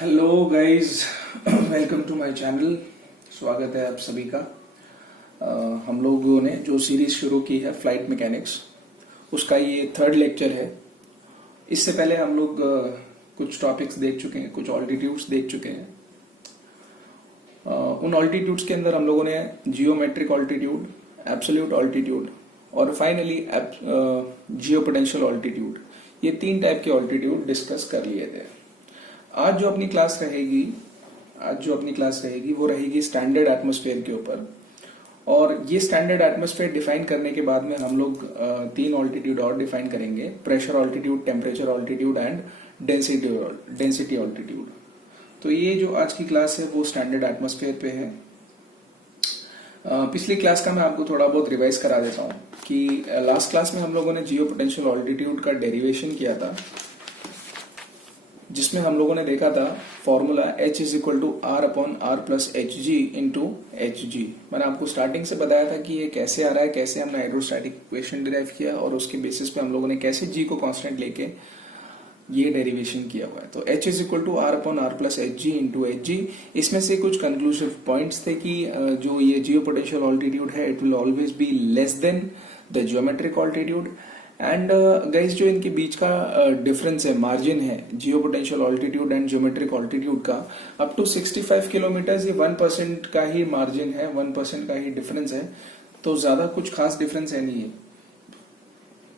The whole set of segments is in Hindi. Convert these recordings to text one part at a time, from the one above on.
Hello guys, welcome to my channel. स्वागत है आप सभी का। हम लोगों ने जो सीरीज शुरू की है फ्लाइट मैकेनिक्स, उसका ये थर्ड लेक्चर है। इससे पहले हम लोग कुछ टॉपिक्स देख चुके हैं, कुछ ऑल्टीट्यूड्स देख चुके हैं। उन ऑल्टीट्यूड्स के अंदर हम लोगों ने जियोमेट्रिक ऑल्टीट्यूड, एब्सोल्यूट ऑल्टीट्यूड और फाइनली जियो पोटेंशियल ऑल्टीट्यूड, ये तीन टाइप के ऑल्टीट्यूड डिस्कस कर लिए थे। आज जो अपनी क्लास रहेगी वो रहेगी स्टैंडर्ड एटमॉस्फेयर के ऊपर। और ये स्टैंडर्ड एटमॉस्फेयर डिफाइन करने के बाद में हम लोग तीन ऑल्टीट्यूड और डिफाइन करेंगे: pressure altitude, temperature altitude and density altitude. तो ये जो आज की क्लास है वो स्टैंडर्ड एटमॉस्फेयर पे है। पिछली क्लास का मैं आपको थोड़ा बहुत रिवाइज करा देता हूँ कि लास्ट क्लास में हम लोगों ने जियो पोटेंशियल ऑल्टीट्यूड का डेरिवेशन किया था, जिसमें हम लोगों ने देखा था formula H is equal to R upon R plus H G into H G. मैंने आपको स्टार्टिंग से बताया था कि ये कैसे आ रहा है, कैसे हमने हाइड्रोस्टैटिक इक्वेशन डिराइव किया और उसके बेसिस पे हम लोगों ने कैसे जी को कांस्टेंट लेके ये डेरिवेशन किया हुआ है। तो H is equal to R upon R plus H G into H G. इसमें से कुछ कंक्लूसिव पॉइंट्स थे कि जो ये जियो पोटेंशियल ऑल्टीट्यूड है it will always be less than the geometric altitude. And guys, जो इनके बीच का डिफरेंस है, मार्जिन है geopotential altitude and geometric altitude का, अप टू 65 किलोमीटर, ये 1% का ही मार्जिन है, 1% का ही डिफरेंस है। तो ज्यादा कुछ खास डिफरेंस है नहीं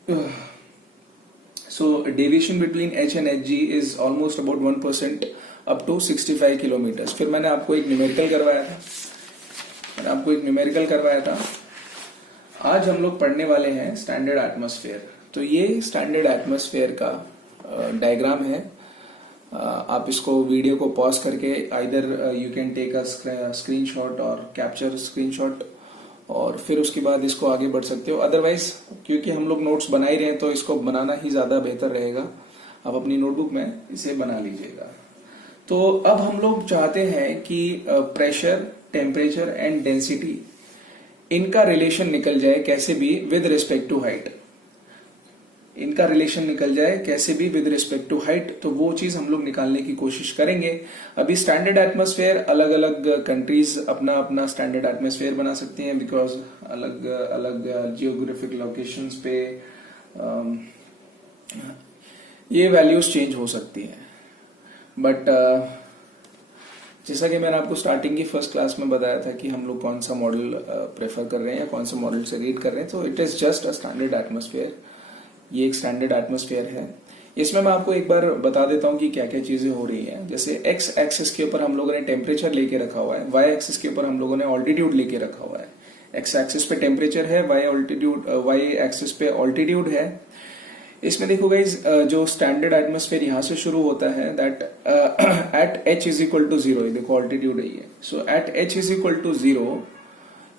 है। So deviation between H and H G is almost about 1% up to 65 kilometre. फिर मैंने आपको एक न्यूमेरिकल करवाया था। आज हम लोग पढ़ने वाले हैं स्टैंडर्ड एटमॉस्फेयर। तो ये स्टैंडर्ड एटमॉस्फेयर का डायग्राम है। आप इसको वीडियो को पॉज करके either you can take a screenshot और कैप्चर स्क्रीनशॉट और फिर उसके बाद इसको आगे बढ़ सकते हो। अदरवाइज क्योंकि हम लोग नोट्स बना ही रहे हैं तो इसको बनाना ही ज्यादा बेहतर रहेगा। आप अपनी नोटबुक में इसे बना लीजिएगा। तो अब हम लोग चाहते हैं कि प्रेशर, टेम्परेचर एंड डेंसिटी, इनका रिलेशन निकल जाए कैसे भी विद रिस्पेक्ट टू हाइट। तो वो चीज हम लोग निकालने की कोशिश करेंगे। अभी स्टैंडर्ड एटमॉस्फेयर, अलग अलग कंट्रीज अपना अपना स्टैंडर्ड एटमॉस्फेयर बना सकती हैं, बिकॉज अलग अलग जियोग्राफिक लोकेशंस पे ये वैल्यूज चेंज हो सकती हैं। बट जैसा कि मैंने आपको स्टार्टिंग की फर्स्ट क्लास में बताया था कि हम लोग कौन सा मॉडल प्रेफर कर रहे हैं या कौन सा मॉडल से रीड कर रहे हैं, तो it is just a standard atmosphere. ये एक स्टैंडर्ड एटमॉस्फेयर है। इसमें मैं आपको एक बार बता देता हूँ कि क्या क्या चीजें हो रही हैं। जैसे एक्स एक्सिस के ऊपर हम लोगों ने टेम्परेचर लेके रखा हुआ है, वाई एक्सिस के ऊपर हम लोगों ने ऑल्टीट्यूड लेके रखा हुआ है। एक्स एक्सिस पे टेम्परेचर है, वाई एक्सिस पे ऑल्टीट्यूड है। इसमें देखो गाइज, जो स्टैंडर्ड एटमॉस्फेयर यहां से शुरू होता है that at H is equal to 0, देखो ऑल्टीट्यूड है ये। So at H is equal to 0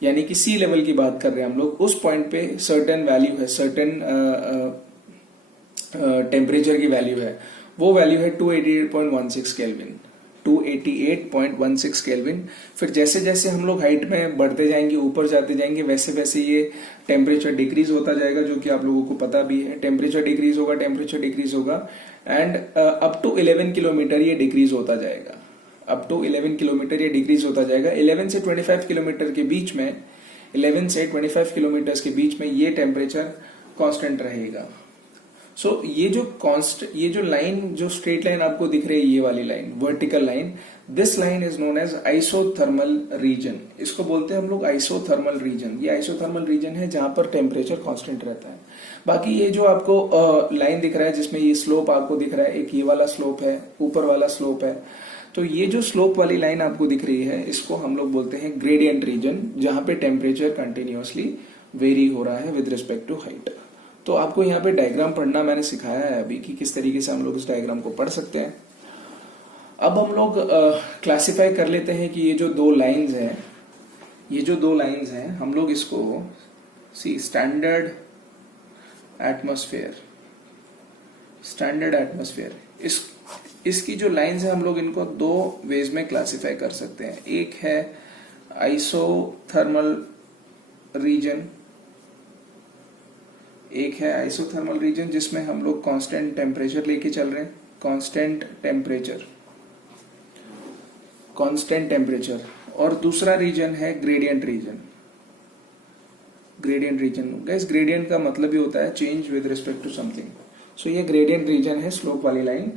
यानी कि सी लेवल की बात कर रहे हैं हम लोग, उस पॉइंट पे सर्टेन वैल्यू है, सर्टेन टेम्परेचर की वैल्यू है। वो वैल्यू है 288.16 केल्विन, 288.16 केल्विन। फिर जैसे जैसे हम लोग हाइट में बढ़ते जाएंगे, ऊपर जाते जाएंगे, वैसे वैसे ये टेम्परेचर डिक्रीज होता जाएगा, जो कि आप लोगों को पता भी है। टेम्परेचर डिक्रीज होगा एंड अप टू 11 किलोमीटर ये डिक्रीज होता जाएगा। 11 से 25 किलोमीटर के बीच में, 11 से 25 किलोमीटर के बीच में ये टेम्परेचर कांस्टेंट रहेगा। सो ये जो लाइन, जो स्ट्रेट लाइन आपको दिख रही है, ये वाली line, vertical line, this line is known as isothermal region. इसको बोलते हैं हम लोग आइसोथर्मल रीजन। ये आइसोथर्मल रीजन है जहां पर टेम्परेचर कांस्टेंट रहता है। बाकी ये जो आपको लाइन दिख रहा है जिसमें ये स्लोप आपको दिख रहा है, एक ये वाला स्लोप है, ऊपर वाला स्लोप है। तो ये जो स्लोप वाली लाइन आपको दिख रही है, इसको हम लोग बोलते हैं ग्रेडियंट रीजन, जहां पे टेम्परेचर कंटिन्यूअसली वेरी हो रहा है विद रिस्पेक्ट टू हाइट। तो आपको यहाँ पे डायग्राम पढ़ना मैंने सिखाया है अभी कि किस तरीके से हम लोग इस डायग्राम को पढ़ सकते हैं। अब हम लोग क्लासिफाई कर लेते हैं कि ये जो दो लाइंस हैं, हम लोग इसको स्टैंडर्ड एटमॉस्फेयर, इसकी जो लाइंस है हम लोग इनको दो वेज में क्लासिफाई कर सकते हैं। एक है आइसोथर्मल रीजन, जिसमें हम लोग कांस्टेंट टेम्परेचर लेके चल रहे हैं, कांस्टेंट टेम्परेचर। कांस्टेंट टेम्परेचर, और दूसरा रीजन है gradient region. Gradient region guys, gradient का मतलब ही होता है change with respect to something. So ये ग्रेडियंट रीजन है, स्लोप वाली लाइन।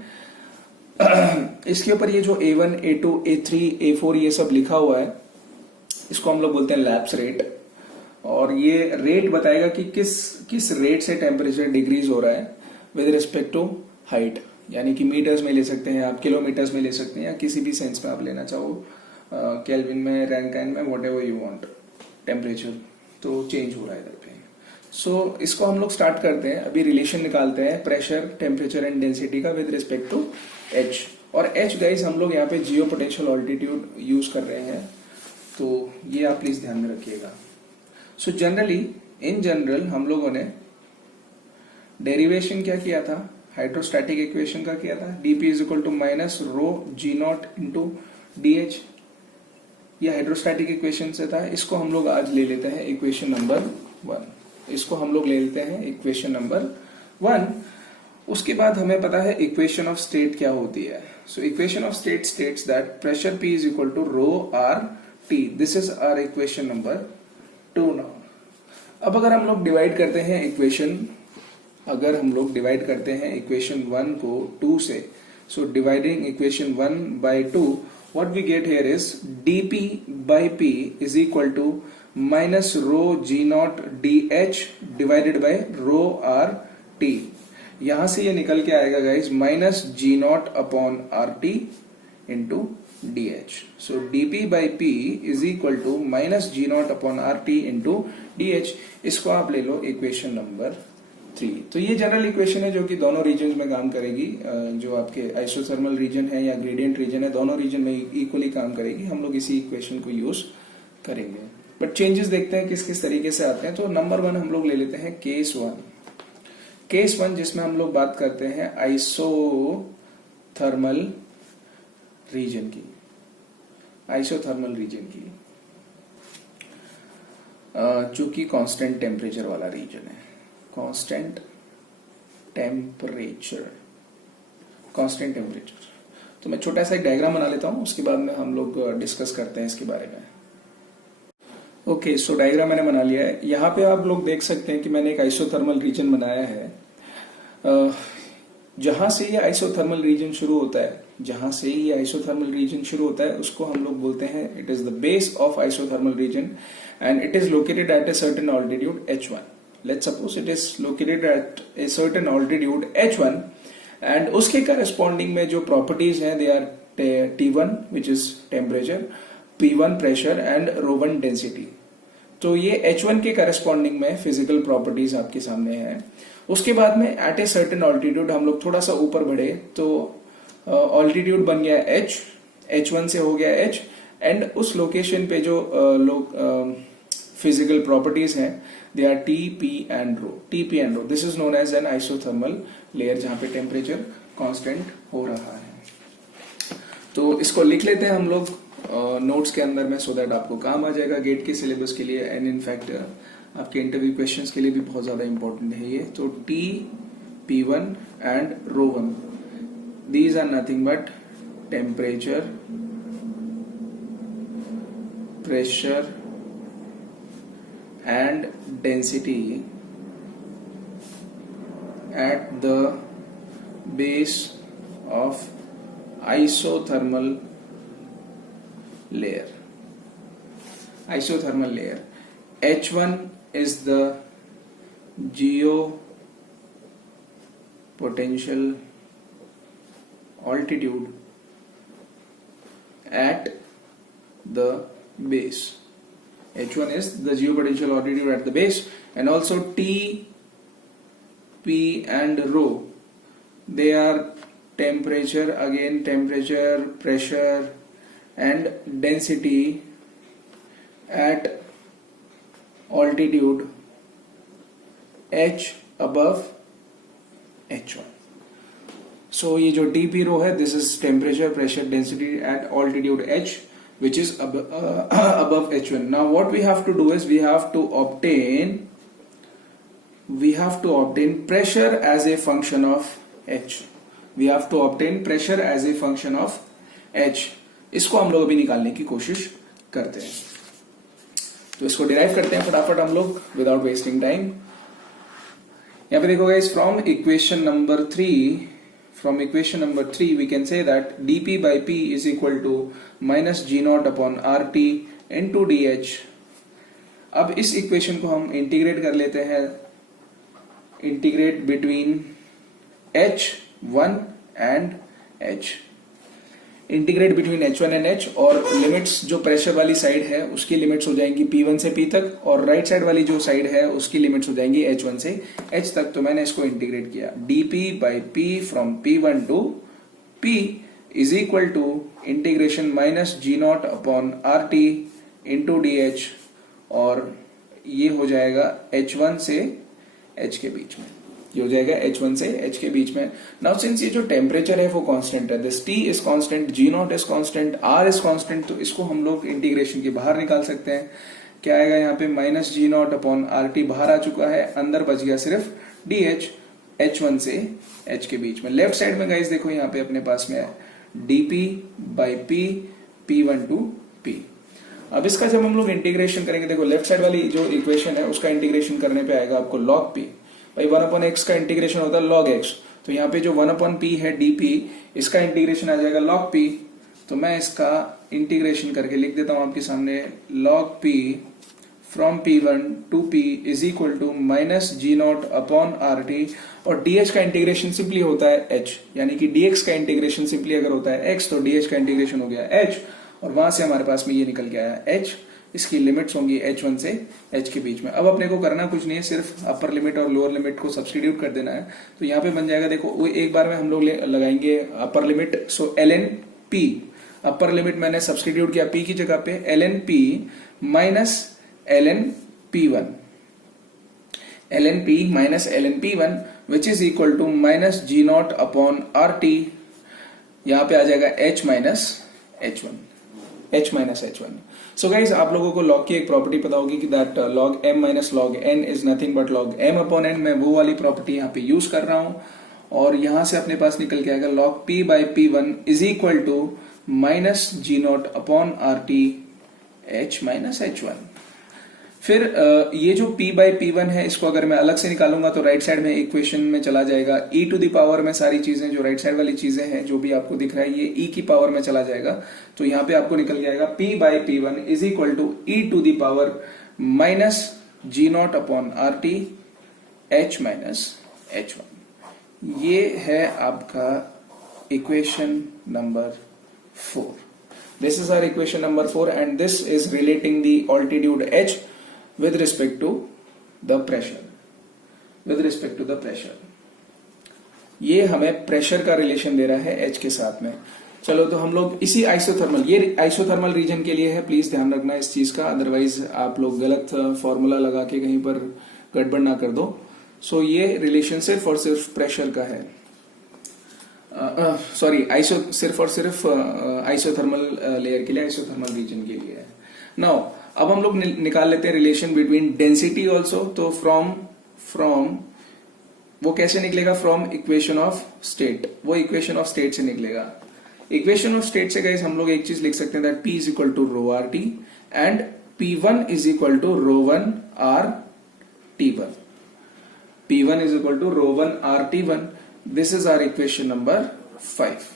इसके ऊपर ये जो A1, A2, A3, A4 ये सब लिखा हुआ है, इसको हम लोग बोलते हैं लैप्स रेट। और ये रेट बताएगा कि किस रेट से टेम्परेचर डिक्रीज हो रहा है विद रिस्पेक्ट टू हाइट, यानी कि मीटर्स में ले सकते हैं आप, किलोमीटर्स में ले सकते हैं, या किसी भी सेंस में आप लेना चाहो, केल्विन में, रैंकाइन में, what ever you want, temperature तो चेंज हो रहा है इधर पे। सो इसको हम लोग स्टार्ट करते हैं, अभी रिलेशन निकालते हैं प्रेशर, टेम्परेचर एंड डेंसिटी का विद रिस्पेक्ट टू एच। और एच गाइस हम लोग यहाँ पे जियो पोटेंशियल ऑल्टीट्यूड यूज कर रहे हैं, तो ये आप प्लीज ध्यान में रखिएगा। सो इन जनरल हम लोगों ने डेरिवेशन क्या किया था, हाइड्रोस्टैटिक इक्वेशन का किया था, dp is equal to minus rho g naught into d h. ये हाइड्रोस्टैटिक इक्वेशन से था, इसको हम लोग आज ले लेते हैं इक्वेशन नंबर 1। इसको हम लोग ले लेते हैं इक्वेशन नंबर 1। उसके बाद हमें पता है इक्वेशन ऑफ स्टेट क्या होती है। So equation of state states that pressure P is equal to rho R T. This is our equation number 2 now. अब अगर हम लोग डिवाइड करते हैं इक्वेशन, अगर हम लोग डिवाइड करते हैं इक्वेशन 1 को 2 से, so dividing equation 1 by 2, what we get here is dp by p is equal to minus rho g naught dh divided by rho r t। यहां से ये निकल के आएगा guys minus ji naught upon R T into d h. So dp by p is equal to minus ji naught upon R T into d h. इसको आप ले लो इक्वेशन नंबर 3। तो ये जनरल इक्वेशन है जो कि दोनों रीजन में काम करेगी, जो आपके आइसोथर्मल रीजन है या ग्रेडियंट रीजन है, दोनों रीजन में इक्वली काम करेगी। हम लोग इसी इक्वेशन को यूज करेंगे, बट चेंजेस देखते हैं किस किस तरीके से आते हैं। तो नंबर 1 हम लोग ले लेते हैं केस 1। केस 1 जिसमें हम लोग बात करते हैं आइसोथर्मल रीजन की, आइसोथर्मल रीजन की, जो कि कांस्टेंट टेम्परेचर वाला रीजन है। Constant temperature, constant temperature. तो मैं छोटा सा एक डायग्राम बना लेता हूं, उसके बाद में हम लोग डिस्कस करते हैं इसके बारे में। ओके, सो डायग्राम मैंने बना लिया है। यहाँ पे आप लोग देख सकते हैं कि मैंने एक आइसोथर्मल रीजन बनाया है। जहां से ये आइसोथर्मल रीजन शुरू होता है, जहां से ये आइसोथर्मल रीजन शुरू होता है, उसको हम लोग बोलते हैं it is the base of isothermal region and it is located at a certain altitude h1। Let's suppose it is located at a certain altitude h1 and उसके corresponding में जो properties हैं they are T1 which is temperature, P1 pressure and ρ1 density। तो ये h1 के corresponding में physical properties आपके सामने हैं। उसके बाद में at a certain altitude हम लोग थोड़ा सा ऊपर बढ़े तो altitude बन गया h1 से हो गया h, and उस location पे जो physical properties हैं they are T, P and ρ। T, P and ρ, this is known as an isothermal layer जहां पे टेम्परेचर कांस्टेंट हो रहा है। तो इसको लिख लेते हैं हम लोग नोट्स के अंदर में, सो दैट आपको काम आ जाएगा गेट के सिलेबस के लिए एंड इनफैक्ट आपके इंटरव्यू क्वेश्चंस के लिए भी बहुत ज्यादा इंपॉर्टेंट है ये। तो T, P1 and ρ1, these are nothing but temperature, pressure and density at the base of isothermal layer. Isothermal layer. H1 is the geopotential altitude at the base. H1 is the geopotential altitude at the base, and also T, P and ρ, they are temperature, again temperature, pressure and density at altitude h above h1. So ये जो T, P, ρ है, this is temperature, pressure, density at altitude h which is above h1. Now what we have to do is we have to obtain pressure as a function of h. We have to obtain pressure as a function of h. इसको हम लोग अभी निकालने की कोशिश करते हैं। तो इसको डिराइव करते हैं फटाफट हम लोग विदाउट वेस्टिंग टाइम। यहाँ पे देखो guys, from equation number 3 we can say that dp by p is equal to minus g naught upon rt into dh। अब इस इक्वेशन को हम इंटीग्रेट कर लेते हैं, integrate between h1 and h, integrate between h1 and h, और लिमिट्स जो प्रेशर वाली साइड है उसकी लिमिट्स हो जाएंगी p1 से p तक, और राइट साइड वाली जो साइड है उसकी लिमिट्स हो जाएंगी h1 से h तक। तो मैंने इसको इंटीग्रेट किया, dp by p from p1 to p is equal to integration minus g naught upon rt into dh, और ये हो जाएगा h1 से h के बीच में, ये हो जाएगा h1 से h के बीच में। नाउ सिंस ये जो टेम्परेचर है वो कांस्टेंट है, this t is constant, g not is constant, r is constant, तो इसको हम लोग इंटीग्रेशन के बाहर निकाल सकते हैं। क्या आएगा यहाँ पे, माइनस जी नॉट अपॉन आर टी बाहर आ चुका है, अंदर बच गया सिर्फ dh, h1 से h के बीच में। लेफ्ट साइड में गाइस देखो यहाँ पे अपने पास में है dp by p, p1 to p। अब इसका जब हम लोग इंटीग्रेशन करेंगे, देखो लेफ्ट साइड वाली जो इक्वेशन है उसका इंटीग्रेशन करने पे आएगा आपको log p, भाई 1 अपॉन x का इंटीग्रेशन होता है log x, तो यहाँ पे जो 1 अपॉन p है dp, इसका इंटीग्रेशन आ जाएगा log p। तो मैं इसका इंटीग्रेशन करके लिख देता हूं आपके सामने, log p from p1 to p is equal to minus ji naught upon R T, और dh का इंटीग्रेशन सिंपली होता है h, यानी कि dx का इंटीग्रेशन सिंपली अगर होता है x तो dh का इंटीग्रेशन हो गया h, और वहां से हमारे पास में ये निकल के आया h। इसकी लिमिट्स होंगी h1 से h के बीच में। अब अपने को करना कुछ नहीं है, सिर्फ अपर लिमिट और लोअर लिमिट को सब्स्टिट्यूट कर देना है। तो यहाँ पे बन जाएगा, देखो एक बार में हम लोग लगाएंगे upper limit, so ln p, upper limit मैंने सब्स्टिट्यूट किया p की जगह पे, ln p minus ln p1, ln p minus ln p1 which is equal to minus ji naught upon R T, यहाँ पे आ जाएगा h minus h1, h minus h1। So guys आप लोगों को लॉग की एक प्रॉपर्टी पता होगी कि that log m minus log n is nothing but log m upon n। मैं वो वाली प्रॉपर्टी यहाँ पे यूज कर रहा हूं, और यहां से अपने पास निकल के आएगा log p by p1 is equal to minus ji naught upon R T h minus h1। फिर ये जो p बाई p1 है, इसको अगर मैं अलग से निकालूंगा तो राइट साइड में इक्वेशन में चला जाएगा, e टू द पावर में सारी चीजें जो राइट साइड वाली चीजें हैं जो भी आपको दिख रहा है ये e की पावर में चला जाएगा। तो यहाँ पे आपको निकल जाएगा p by p1 is equal to e to the power minus ji naught upon R T h minus h1। ये है आपका equation number 4। This is our equation number 4 and this is relating the altitude h with respect to the pressure, with respect to the pressure। ये हमें प्रेशर का रिलेशन दे रहा है h के साथ में। चलो तो हम लोग इसी आइसोथर्मल, ये आइसोथर्मल रीजन के लिए है, प्लीज ध्यान रखना इस चीज का, अदरवाइज आप लोग गलत फॉर्मूला लगा के कहीं पर गड़बड़ ना कर दो। सो ये रिलेशन सिर्फ और सिर्फ प्रेशर का है, सॉरी सिर्फ और सिर्फ आइसोथर्मल लेयर के लिए, आइसोथर्मल रीजन के लिए है। नाउ अब हम लोग निकाल लेते हैं रिलेशन बिटवीन डेंसिटी ऑल्सो। तो फ्रॉम वो कैसे निकलेगा, फ्रॉम इक्वेशन ऑफ स्टेट, वो इक्वेशन ऑफ स्टेट से निकलेगा। इक्वेशन ऑफ स्टेट से गाइस हम लोग एक चीज लिख सकते हैं that P is equal to rho R T and P1 is equal to rho 1 R T1, P1 is equal to rho 1 R T1। This is our equation number 5।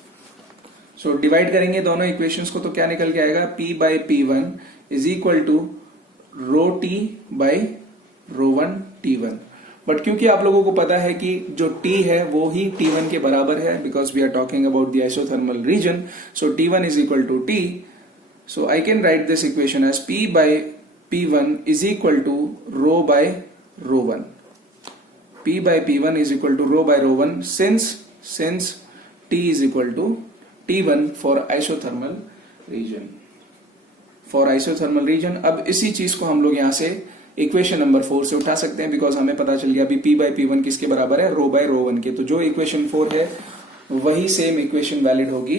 So divide करेंगे दोनों इक्वेशंस को तो क्या निकल के आएगा, P by P1 is equal to rho T by rho 1 T1। But क्योंकि आप लोगों को पता है कि जो T है वो ही T1 के बराबर है, because we are talking about the isothermal region, so T1 is equal to T। So I can write this equation as P by P1 is equal to rho by rho 1, P by P1 is equal to rho by rho 1 since T is equal to T1 for isothermal region, for isothermal region. अब इसी चीज को हम लोग यहां से इक्वेशन नंबर 4 से उठा सकते हैं, बिकॉज हमें पता चल गया अभी P बाई P1 किसके बराबर है, रो बाई रो 1 के। तो जो इक्वेशन 4 है वही सेम इक्वेशन वैलिड होगी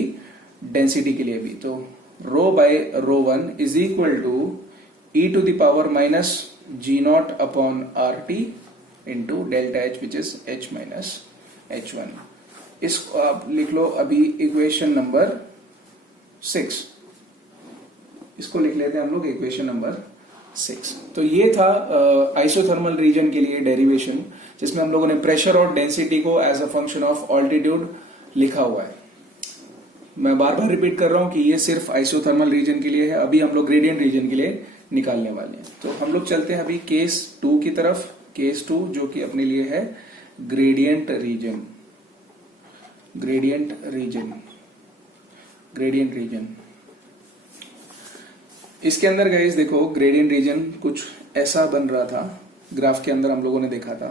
डेंसिटी के लिए भी। तो rho by rho 1 is equal to e to the power minus ji naught upon R T into delta h which is h minus h1। इसको आप लिख लो अभी इक्वेशन नंबर 6। इसको लिख लेते हैं हम लोग इक्वेशन नंबर 6। तो ये था आइसोथर्मल रीजन के लिए डेरिवेशन, जिसमें हम लोगों ने प्रेशर और डेंसिटी को as a function of altitude लिखा हुआ है। मैं बार बार रिपीट कर रहा हूं कि ये सिर्फ आइसोथर्मल रीजन के लिए है, अभी हम लोग ग्रेडियंट रीजन के लिए निकालने वाले हैं। तो हम लोग चलते हैं अभी केस 2 की तरफ। केस 2 जो कि अपने लिए है gradient region. Gradient region, gradient region. इसके अंदर गाइस देखो, ग्रेडियंट रीजन कुछ ऐसा बन रहा था। ग्राफ के अंदर हम लोगों ने देखा था,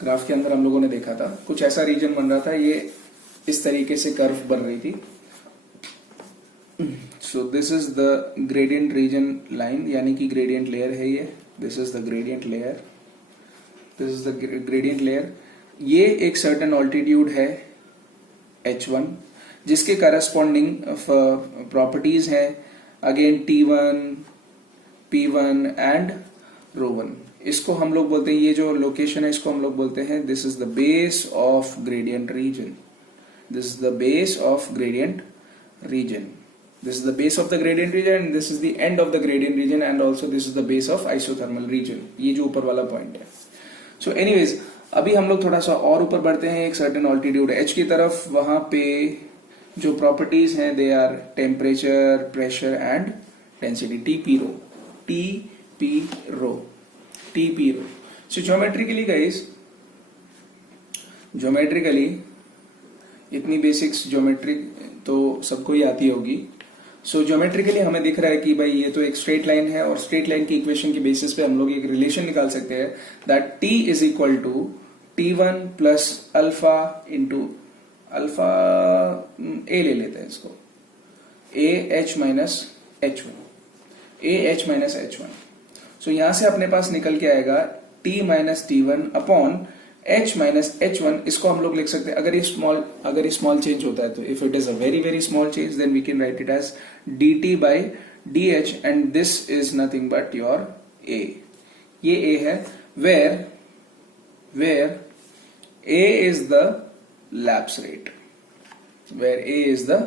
ग्राफ के अंदर हम लोगों ने देखा था कुछ ऐसा रीजन बन रहा था। ये इस तरीके से कर्व बन रही थी। So this is the gradient region line, यानी कि ग्रेडियंट लेयर है ये। This is the gradient layer, this is the gradient layer. ये एक सर्टेन ऑल्टीट्यूड है h1, जिसके करस्पॉन्डिंग प्रॉपर्टीज है अगेन T1, P1 एंड ρ1। इसको हम लोग बोलते हैं, ये जो लोकेशन है इसको हम लोग बोलते हैं this is the base of gradient region. This is the base of gradient region. This is the base of the gradient region and this is the end of the gradient region and also this is the base of isothermal region। ये जो ऊपर वाला पॉइंट है। So anyways, अभी हम लोग थोड़ा सा और ऊपर बढ़ते हैं एक सर्टेन ऑल्टीट्यूड h की तरफ। वहां पे जो प्रॉपर्टीज हैं they are temperature, pressure and density, TP rho, TP rho, TP rho. So geometrically guys, geometrically इतनी बेसिक्स ज्योमेट्रिक तो सबको ही आती होगी। सो ज्योमेट्रिकली हमें दिख रहा है कि भाई ये तो एक स्ट्रेट लाइन है और स्ट्रेट लाइन की इक्वेशन के बेसिस पे हम लोग एक रिलेशन निकाल सकते हैं that T is equal to T1 plus alpha into alpha A ले लेते हैं इसको, AH minus H1, AH minus H1। So यहां से अपने पास निकल के आएगा T minus T1 upon H minus H1। इसको हम लोग लिख सकते हैं अगर ये स्मॉल चेंज होता है तो if it is a very very small change then we can write it as dt by dh and this is nothing but your A। ये A है where A is the lapse rate, where A is the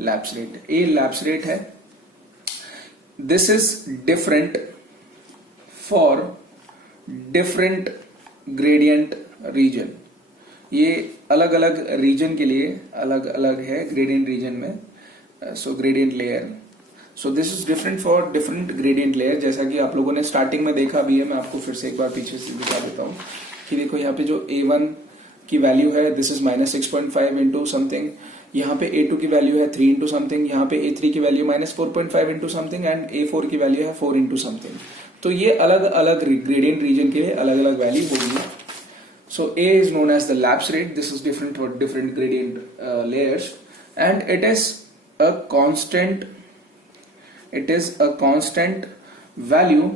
lapse rate। A lapse rate है। This is different for different gradient region. ये अलग अलग रीजन के लिए अलग अलग है ग्रेडियंट रीजन में। So gradient layer, so this is different for different gradient layer. जैसा कि आप लोगों ने स्टार्टिंग में देखा भी है, मैं आपको फिर से एक बार पीछे से दिखा देता हूँ कि देखो यहाँ पे जो A1 की वैल्यू है this is minus 6.5 into something, यहाँ पे A2 की वैल्यू है 3 इंटू समथिंग, यहाँ पे A3 की value minus 4.5 into something and A4 की वैल्यू है 4 इंटू समथिंग। तो ये अलग अलग ग्रेडियंट रीजन के लिए अलग अलग वैल्यू होगी। So A is known as the lapse rate. This is different for different gradient layers, and it is a constant. It is a constant value.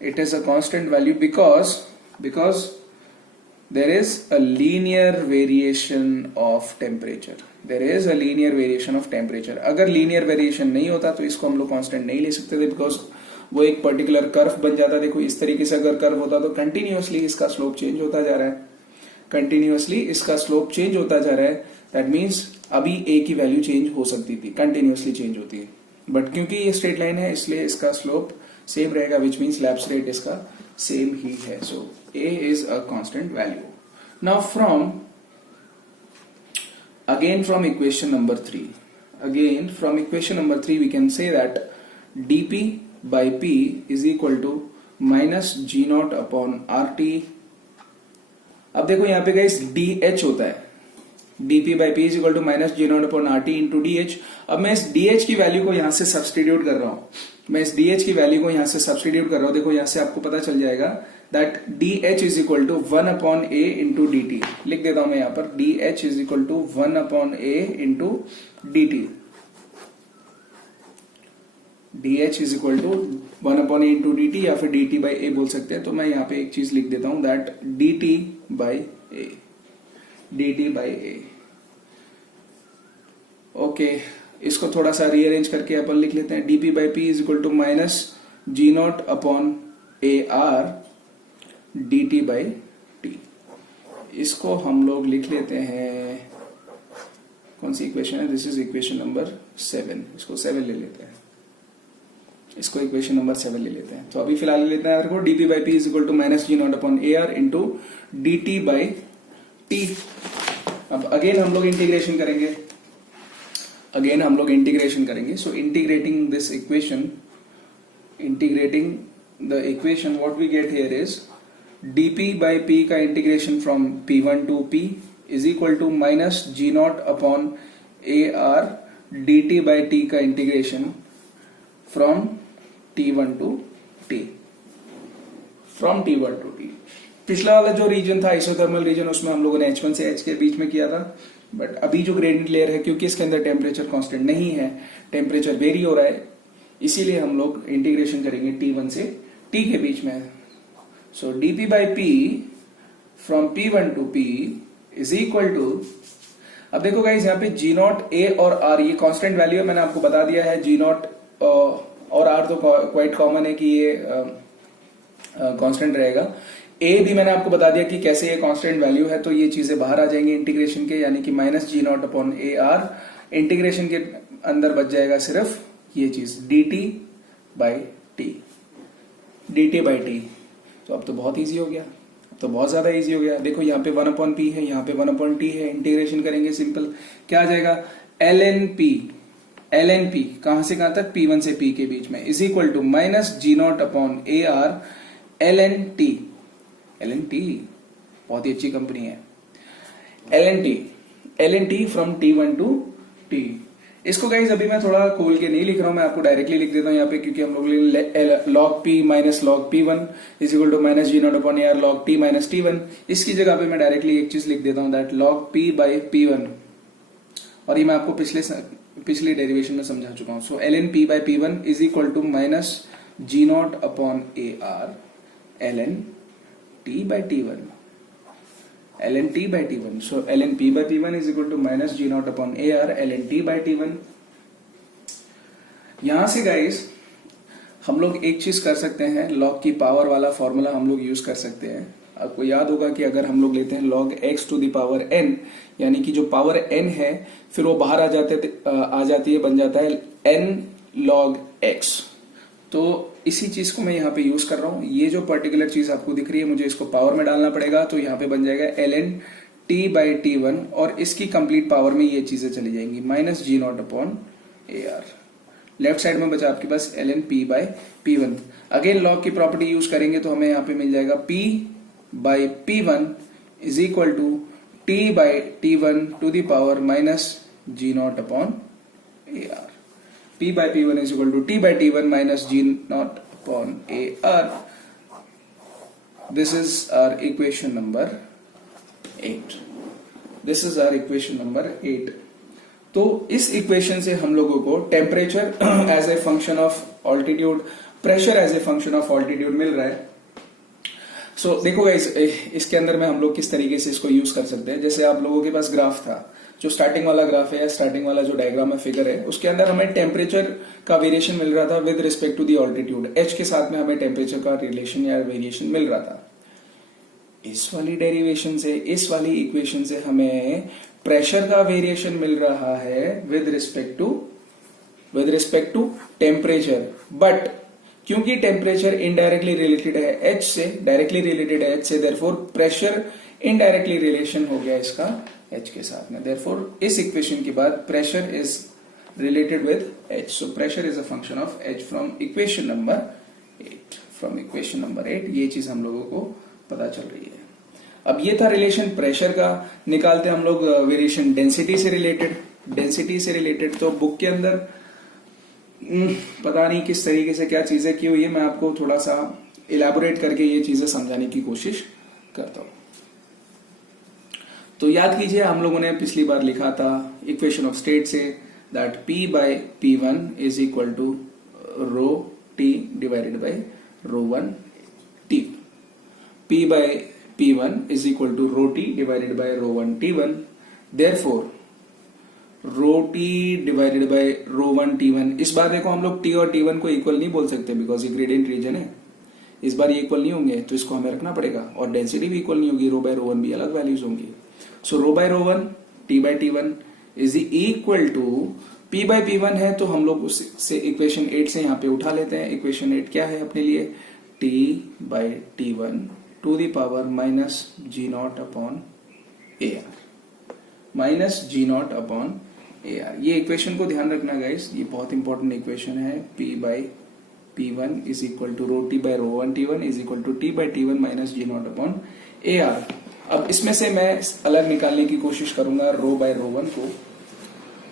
It is a constant value because there is a linear variation of temperature. There is a linear variation of temperature. अगर linear variation नहीं होता तो इसको हम लोग constant नहीं ले सकते थे because वो एक पर्टिकुलर कर्व बन जाता। देखो इस तरीके से अगर कर्व होता तो कंटिन्यूअसली इसका स्लोप चेंज होता जा रहा है, कंटिन्यूअसली इसका स्लोप चेंज होता जा रहा है। दैट मीन्स अभी A की वैल्यू चेंज हो सकती थी, कंटिन्यूअसली चेंज होती है, बट क्योंकि ये स्ट्रेट लाइन है इसलिए इसका स्लोप सेम रहेगा, विच मीन्स लैप्स रेट इसका सेम ही है। सो A is a constant value. Now from equation number 3 we can say that dP by P is equal to minus G naught upon RT। अब देखो यहाँ पे गाइस DH होता है, dP by P is equal to minus G naught upon RT into DH। अब मैं इस DH की वैल्यू को यहाँ से सब्सटीट्यूट कर रहा हूँ, देखो यहाँ से आपको पता चल जाएगा that DH is equal to 1 upon A into DT। लिख देता हूं मैं यहाँ पर DH is equal to 1 upon A into DT। DH is equal to 1 upon A into DT या फिर DT by A बोल सकते हैं। तो मैं यहाँ पे एक चीज लिख देता हूं that DT by A। Okay, इसको थोड़ा सा रीअरेंज करके अपन लिख लेते हैं dP by P is equal to minus G naught upon AR dt by T। इसको हम लोग लिख लेते हैं कौन सी इक्वेशन है, दिस इज इक्वेशन नंबर 7, इसको 7 ले लेते हैं, इसको इक्वेशन नंबर 7 ले लेते हैं। तो अभी फिलहाल ले लेते हैं को dp by p is equal to minus ji naught upon A R into d t by t. अब अगेन हम लोग इंटीग्रेशन करेंगे, so integrating this equation, integrating the equation what we get here is dp by p का integration from p1 to p is equal to minus ji naught upon A R dt by t का integration from t1 to t, from t1 to t। पिछला वाला जो रीजन था आइसोथर्मल रीजन, उसमें हम लोगों ने h1 से h के बीच में किया था, बट अभी जो ग्रेडियंट लेयर है क्योंकि इसके अंदर टेम्परेचर कांस्टेंट नहीं है, टेम्परेचर वेरी हो रहा है, इसीलिए हम लोग इंटीग्रेशन करेंगे t1 से t के बीच में। So dp by p from p1 to p is equal to, अब देखो गाइस यहाँ पे g नॉट a और r ये कांस्टेंट वैल्यू है, मैंने आपको बता दिया है। g नॉट और r तो क्वाइट कॉमन है कि ये कांस्टेंट रहेगा। a भी मैंने आपको बता दिया कि कैसे ये कांस्टेंट वैल्यू है, तो ये चीजें बाहर आ जाएंगी इंटीग्रेशन के, यानी कि माइनस जी नॉट अपॉन ए आर, इंटीग्रेशन के अंदर बच जाएगा सिर्फ ये चीज dt by T, dt by T. तो अब तो बहुत इजी हो गया, अब तो बहुत ज्यादा इजी हो गया। देखो यहाँ पे 1 अपॉन पी है, यहाँ पे 1 अपॉन टी है, इंटीग्रेशन करेंगे सिंपल, क्या आ जाएगा ln p कहां से कहां तक, p1 से p के बीच में, is equal to minus ji naught upon A R ln t बहुत ही अच्छी कंपनी है, ln t from t1 to t। इसको गाइज अभी मैं थोड़ा खोल के नहीं लिख रहा हूं, मैं आपको डायरेक्टली लिख देता हूं यहाँ पे, क्योंकि हम लोग log p minus log p1 is equal to minus ji naught upon A R log t minus t1। इसकी जगह पे मैं डायरेक्टली एक चीज लिख देता हूं, that log p by p1, और ये मैं आपको पिछले डेरिवेशन में समझा चुका हूं। So ln p by p1 is equal to minus ji naught upon A R ln t by t1, ln t by t1। So ln p by p1 is equal to minus g naught upon ar ln t by t1। यहां से गाइस हम लोग एक चीज कर सकते हैं, log की पावर वाला फॉर्मूला हम लोग यूज कर सकते हैं। आपको याद होगा कि अगर हम लोग लेते हैं log x to the power n, यानी कि जो पावर n है फिर वो बाहर आ जाती है, बन जाता है n log x। तो इसी चीज को मैं यहाँ पे यूज कर रहा हूं। ये जो पर्टिकुलर चीज आपको दिख रही है, मुझे इसको पावर में डालना पड़ेगा, तो यहाँ पे बन जाएगा ln t बाई t1, और इसकी कंप्लीट पावर में ये चीजें चली जाएंगी, माइनस जी नॉट अपॉन ए आर। लेफ्ट साइड में बचा आपके पास ln p by p1। Again log की प्रॉपर्टी यूज करेंगे तो हमें यहाँ पे मिल जाएगा p by p1 is equal to t by t1 to the power minus ji naught upon A R. p by p1 is equal to t by t1 minus g naught upon ar। This is our equation number 8। This is our equation number 8। तो इस इक्वेशन से हम लोगों को temperature as a function of altitude, pressure as a function of altitude मिल रहा है। सो देखो गाइस, इसके अंदर में हम लोग किस तरीके से इसको यूज कर सकते हैं। जैसे आप लोगों के पास ग्राफ था, जो स्टार्टिंग वाला ग्राफ है, स्टार्टिंग वाला जो डायग्राम है, फिगर है, उसके अंदर हमें टेम्परेचर का वेरिएशन मिल रहा था with respect to the altitude. H के साथ में हमें टेम्परेचर का रिलेशन या वेरिएशन मिल रहा था। इस वाली डेरिवेशन से, इस वाली इक्वेशन से हमें प्रेशर का वेरिएशन मिल रहा है with respect to temperature. But क्योंकि टेम्परेचर इनडायरेक्टली रिलेटेड है एच से, डायरेक्टली रिलेटेड है एच से, देयरफॉर प्रेशर इनडायरेक्टली रिलेशन हो गया इसका एच के साथ में। देयरफॉर इस इक्वेशन के बाद pressure is related with H. So pressure is a function of H from equation number 8। From equation number 8 ये चीज हम लोगों को पता चल रही है। अब ये था रिलेशन प्रेशर का। निकालते हम लोग वेरिएशन डेंसिटी से रिलेटेड। तो बुक के अंदर पता नहीं किस तरीके से क्या चीजें की हुई है, मैं आपको थोड़ा सा इलेबोरेट करके ये चीजें समझाने की कोशिश करता हूं। तो याद कीजिए, हम लोगों ने पिछली बार लिखा था इक्वेशन ऑफ स्टेट से, that P by P1 is equal to rho T divided by rho 1 T। P by P1 is equal to rho T divided by rho 1 T1। Therefore rho T divided by rho 1 T1। इस बार देखो हम लोग T और T1 को इक्वल नहीं बोल सकते, बिकॉज ये ग्रेडियंट रीजन है। इस बार ये इक्वल नहीं होंगे, तो इसको हमें रखना पड़ेगा। और डेंसिटी भी इक्वल नहीं होगी, रो बाय रो 1 भी अलग वैल्यूज होंगी। So rho by rho 1 T by T1 is equal to P by P1 है तो हम लोग उससे इक्वेशन 8 से यहाँ पे उठा लेते हैं। इक्वेशन 8 क्या है अपने लिए, T by T1 to the power minus ji naught upon A R, minus ji naught upon A R. ये इक्वेशन को ध्यान रखना गाइस, ये बहुत इंपॉर्टेंट इक्वेशन है। P by P1 is equal to rho T by rho one T1 is equal to T by T1 minus ji naught upon A R. अब इसमें से मैं अलग निकालने की कोशिश करूंगा रो बाय रो वन को।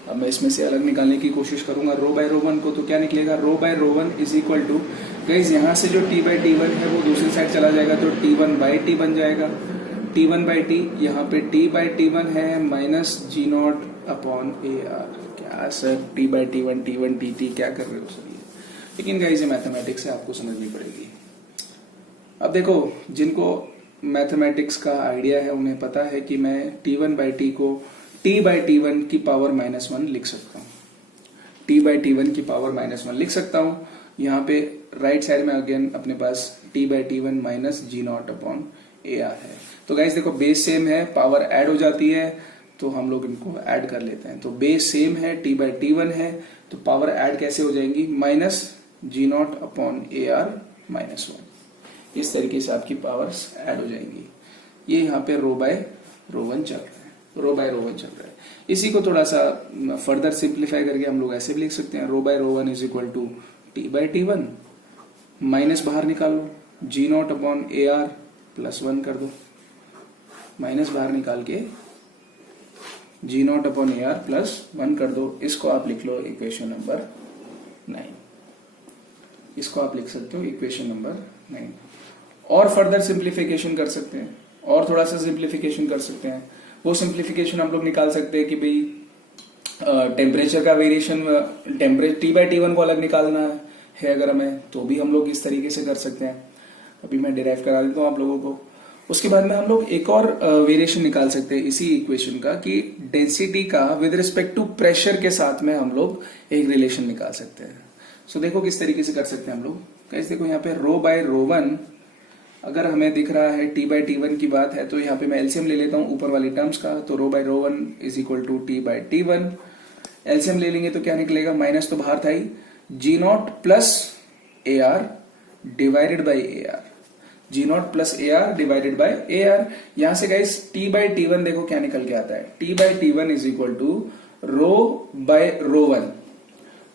अब मैं इसमें से अलग निकालने की कोशिश करूंगा रो बाय रो वन को, तो क्या निकलेगा, rho by rho one is equal to guys यहाँ से जो T बाई T1 है वो दूसरी साइड चला जाएगा तो T1 बाई T बन जाएगा। T1 बाई T, यहाँ पे T बाई T1 है माइनस जी नॉट अपॉन ए आर। क्या sir T by T1 T1 T क्या कर रहे हो सर ये, लेकिन गाइस ये मैथमेटिक्स है, आपको समझनी पड़ेगी। अब देखो, जिनको मैथमेटिक्स का आइडिया है उन्हें पता है कि मैं T1 बाई T को T बाई T1 की पावर -1 लिख सकता हूँ। T बाई T1 की पावर -1 लिख सकता हूँ। यहाँ पे राइट साइड में अगेन अपने पास T by T1 minus ji naught upon A R है। तो गाइस देखो, बेस सेम है, पावर ऐड हो जाती है, तो हम लोग इनको ऐड कर लेते हैं। तो बेस सेम है, T बाई T1 है, तो पावर ऐड कैसे हो जाएंगी, माइनस जी नॉट अपॉन ए आर -1। इस तरीके से आपकी पावर्स ऐड हो जाएंगी। ये यहाँ पे रो बाय रो वन चल रहा है, रो बाय रो वन चल रहा है। इसी को थोड़ा सा फर्दर सिंप्लीफाई करके हम लोग ऐसे भी लिख सकते हैं, rho by rho one is equal to T by T1, minus बाहर निकालो, जी नॉट अपॉन ए आर +1 कर दो, माइनस बाहर निकाल के जी नॉट अपॉन ए आर +1 कर दो। इसको आप लिख लो इक्वेशन नंबर 9। इसको आप लिख सकते हो इक्वेशन नंबर 9। और फर्दर सिंप्लीफिकेशन कर सकते हैं, और थोड़ा सा सिंप्लीफिकेशन कर सकते हैं। वो सिंप्लीफिकेशन हम लोग निकाल सकते हैं कि भाई टेम्परेचर का वेरिएशन, T बाई T1 को अलग निकालना है अगर हमें, तो भी हम लोग इस तरीके से कर सकते हैं। अभी मैं डिराइव करा देता हूँ आप लोगों को। उसके बाद में हम लोग एक और वेरिएशन निकाल सकते हैं इसी इक्वेशन का, कि डेंसिटी का विद रिस्पेक्ट टू प्रेशर के साथ में हम लोग एक रिलेशन निकाल सकते हैं। सो देखो किस तरीके से कर सकते हैं हम लोग। कैसे, देखो यहाँ पे रो बाय रो वन अगर हमें दिख रहा है T बाई T1 की बात है, तो यहाँ पे मैं एलसीएम ले लेता हूँ ऊपर वाली टर्म्स का। तो rho by rho one is equal to T by T1, LCM ले लेंगे तो क्या निकलेगा, माइनस तो बाहर था ही, G naught plus A R divided by A R, G naught plus A R divided by A R. यहां से गाइस T बाई T1 देखो क्या निकल के आता है, T by T1 is equal to rho by rho one,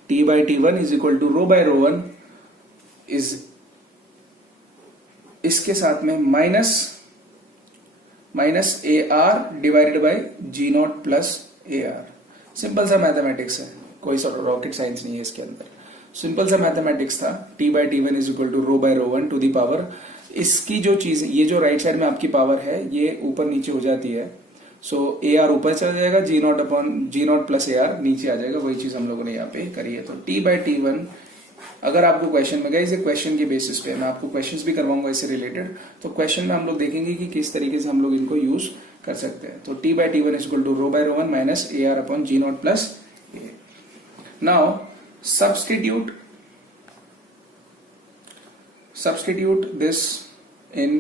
T by T1 is equal to rho by rho one is, इसके साथ में minus A R divided by ji naught plus A R. Simple सा मैथमेटिक्स है, कोई सा रॉकेट साइंस नहीं है इसके अंदर, सिंपल सा मैथमेटिक्स था। T by T1 is equal to rho by rho one to the power, इसकी जो चीज, ये जो राइट साइड में आपकी पावर है ये ऊपर नीचे हो जाती है। सो ए आर ऊपर चला जाएगा, जी नॉट प्लस ए आर नीचे आ जाएगा। वही चीज हम लोगों ने यहाँ पे करी है। तो T बाई T1 अगर आपको क्वेश्चन में गए, क्वेश्चन के बेसिस पे मैं आपको क्वेश्चंस भी करवाऊंगा इससे रिलेटेड, तो क्वेश्चन में हम लोग देखेंगे कि किस तरीके से हम लोग इनको यूज कर सकते हैं। तो T by T1 is equal to rho by rho one minus A R upon g naught plus a. Now substitute this in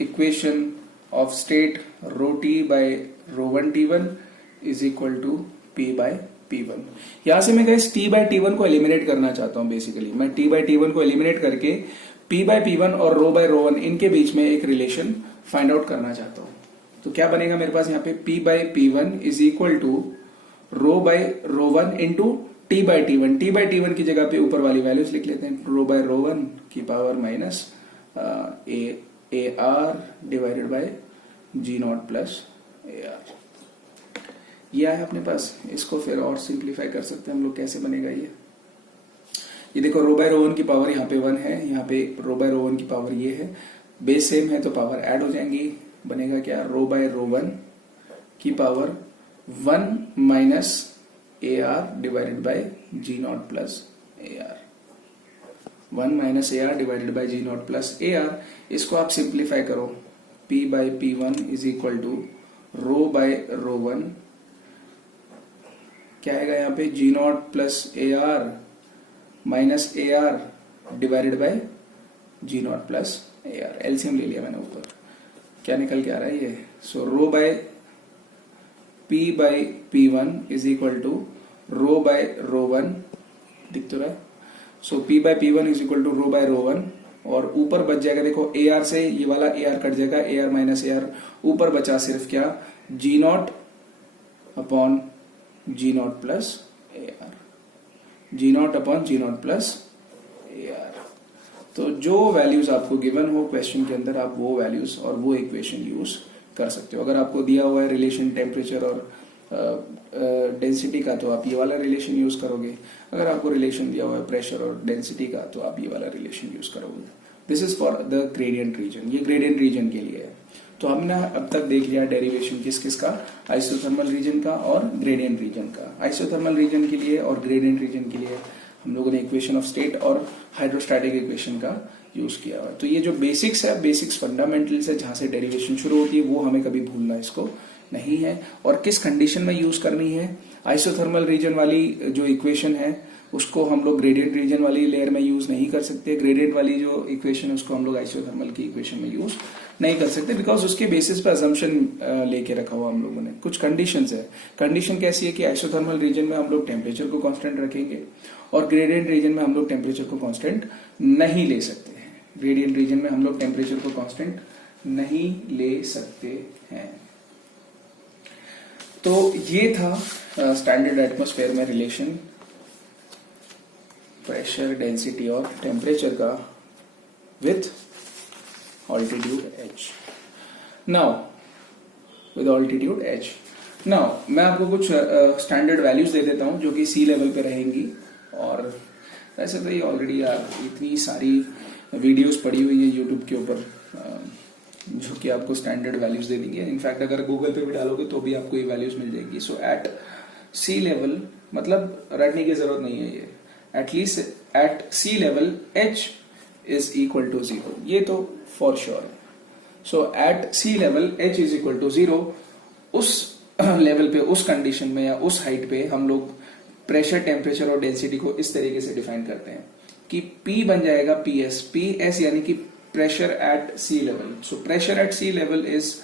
equation of state rho t by rho 1 t1 is equal to p by p1। यहां से मैं गाइस t by t1 को एलिमिनेट करना चाहता हूं। बेसिकली मैं t by t1 को एलिमिनेट करके p by p1 और रो by रो 1 इनके बीच में एक रिलेशन फाइंड आउट करना चाहता हूं। तो क्या बनेगा मेरे पास यहाँ पे p by p1 is equal to rho by rho 1 into T by T1 की जगह पे ऊपर वाली वैल्यूज लिख लेते हैं, रो बाय रो 1 की power minus A R divided by g naught plus A R. ये है अपने पास। इसको फिर और सिंप्लीफाई कर सकते हैं हम लोग। कैसे बनेगा ये देखो, रो बाय रो 1 की पावर यहाँ पे 1 है, यहाँ पे रो बाय रो 1 की पावर ये है, बेस सेम है तो पावर ऐड हो जाएंगी। बनेगा क्या, रो बाय रो 1 की power 1 minus A R divided by ji naught plus A R, 1 minus A R divided by ji naught plus A R. इसको आप सिंप्लीफाई करो, P by P1 is equal to rho by rho 1, क्या आएगा यहाँ पे, G naught plus A R minus A R divided by ji naught plus A R. LCM ले लिया मैंने ऊपर, क्या निकल के आ रहा है ये। So rho by P by P1 is equal to rho by rho one, दिख तो रहा है। So P by P1 is equal to rho by rho one, और ऊपर बच जाएगा, देखो AR से ये वाला AR कट जाएगा, AR माइनस AR, ऊपर बचा सिर्फ क्या, G0 upon G0 plus AR, G0 upon G0 plus AR। तो जो वैल्यूज आपको गिवन हो क्वेश्चन के अंदर, आप वो वैल्यूज और वो इक्वेशन यूज कर सकते हो। अगर आपको दिया हुआ है रिलेशन टेम्परेचर और डेंसिटी का, तो आप ये वाला रिलेशन यूज करोगे। अगर आपको रिलेशन दिया हुआ है प्रेशर और डेंसिटी का, तो आप ये वाला रिलेशन यूज करोगे। This is for the gradient region, ये ग्रेडियंट रीजन के लिए है। तो हमने अब तक देख लिया डेरिवेशन किस किस का, आइसोथर्मल रीजन का और ग्रेडियंट रीजन का। आइसोथर्मल रीजन के लिए और ग्रेडियंट रीजन के लिए हम लोगों ने इक्वेशन ऑफ स्टेट और हाइड्रोस्टैटिक इक्वेशन का यूज किया हुआ है। तो ये जो बेसिक्स है, बेसिक्स फंडामेंटल्स है, जहां से डेरिवेशन शुरू होती है, वो हमें कभी भूलना इसको नहीं है। और किस कंडीशन में यूज करनी है, आइसोथर्मल रीजन वाली जो इक्वेशन है उसको हम लोग ग्रेडियंट रीजन वाली लेयर में यूज नहीं कर सकते। ग्रेडियंट वाली जो इक्वेशन है उसको हम लोग आइसोथर्मल की इक्वेशन में यूज नहीं कर सकते, बिकॉज उसके बेसिस पे अजम्पशन लेके रखा हुआ हम लोगों ने। कुछ कंडीशंस है। कंडीशन कैसी है कि आइसोथर्मल रीजन में हम लोग टेम्परेचर को कांस्टेंट रखेंगे और ग्रेडियंट रीजन में हम लोग टेम्परेचर को कांस्टेंट नहीं ले सकते हैं। ग्रेडियंट रीजन में हम लोग टेम्परेचर को कांस्टेंट नहीं ले सकते हैं। तो ये था स्टैंडर्ड एटमॉस्फेयर में रिलेशन प्रेशर, डेंसिटी और टेम्परेचर का with altitude h। Now with altitude h, now मैं आपको कुछ स्टैंडर्ड वैल्यूज दे देता हूं जो कि सी लेवल पे रहेंगी। और वैसे तो ये ऑलरेडी यार इतनी सारी वीडियोस पड़ी हुई है यूट्यूब के ऊपर जो कि आपको स्टैंडर्ड वैल्यूज दे देंगे। इनफैक्ट अगर गूगल पे भी डालोगे तो भी आपको ये वैल्यूज मिल जाएगी। सो एट सी लेवल, मतलब रटने की जरूरत नहीं है, ये at least at sea level h is equal to 0, ये तो फॉर श्योर है। So at sea level h is equal to 0, उस लेवल पे, उस कंडीशन में या उस हाइट पे हम लोग प्रेशर, टेम्परेचर और डेंसिटी को इस तरीके से डिफाइन करते हैं कि P बन जाएगा PS यानी कि pressure at sea level. So pressure at sea level is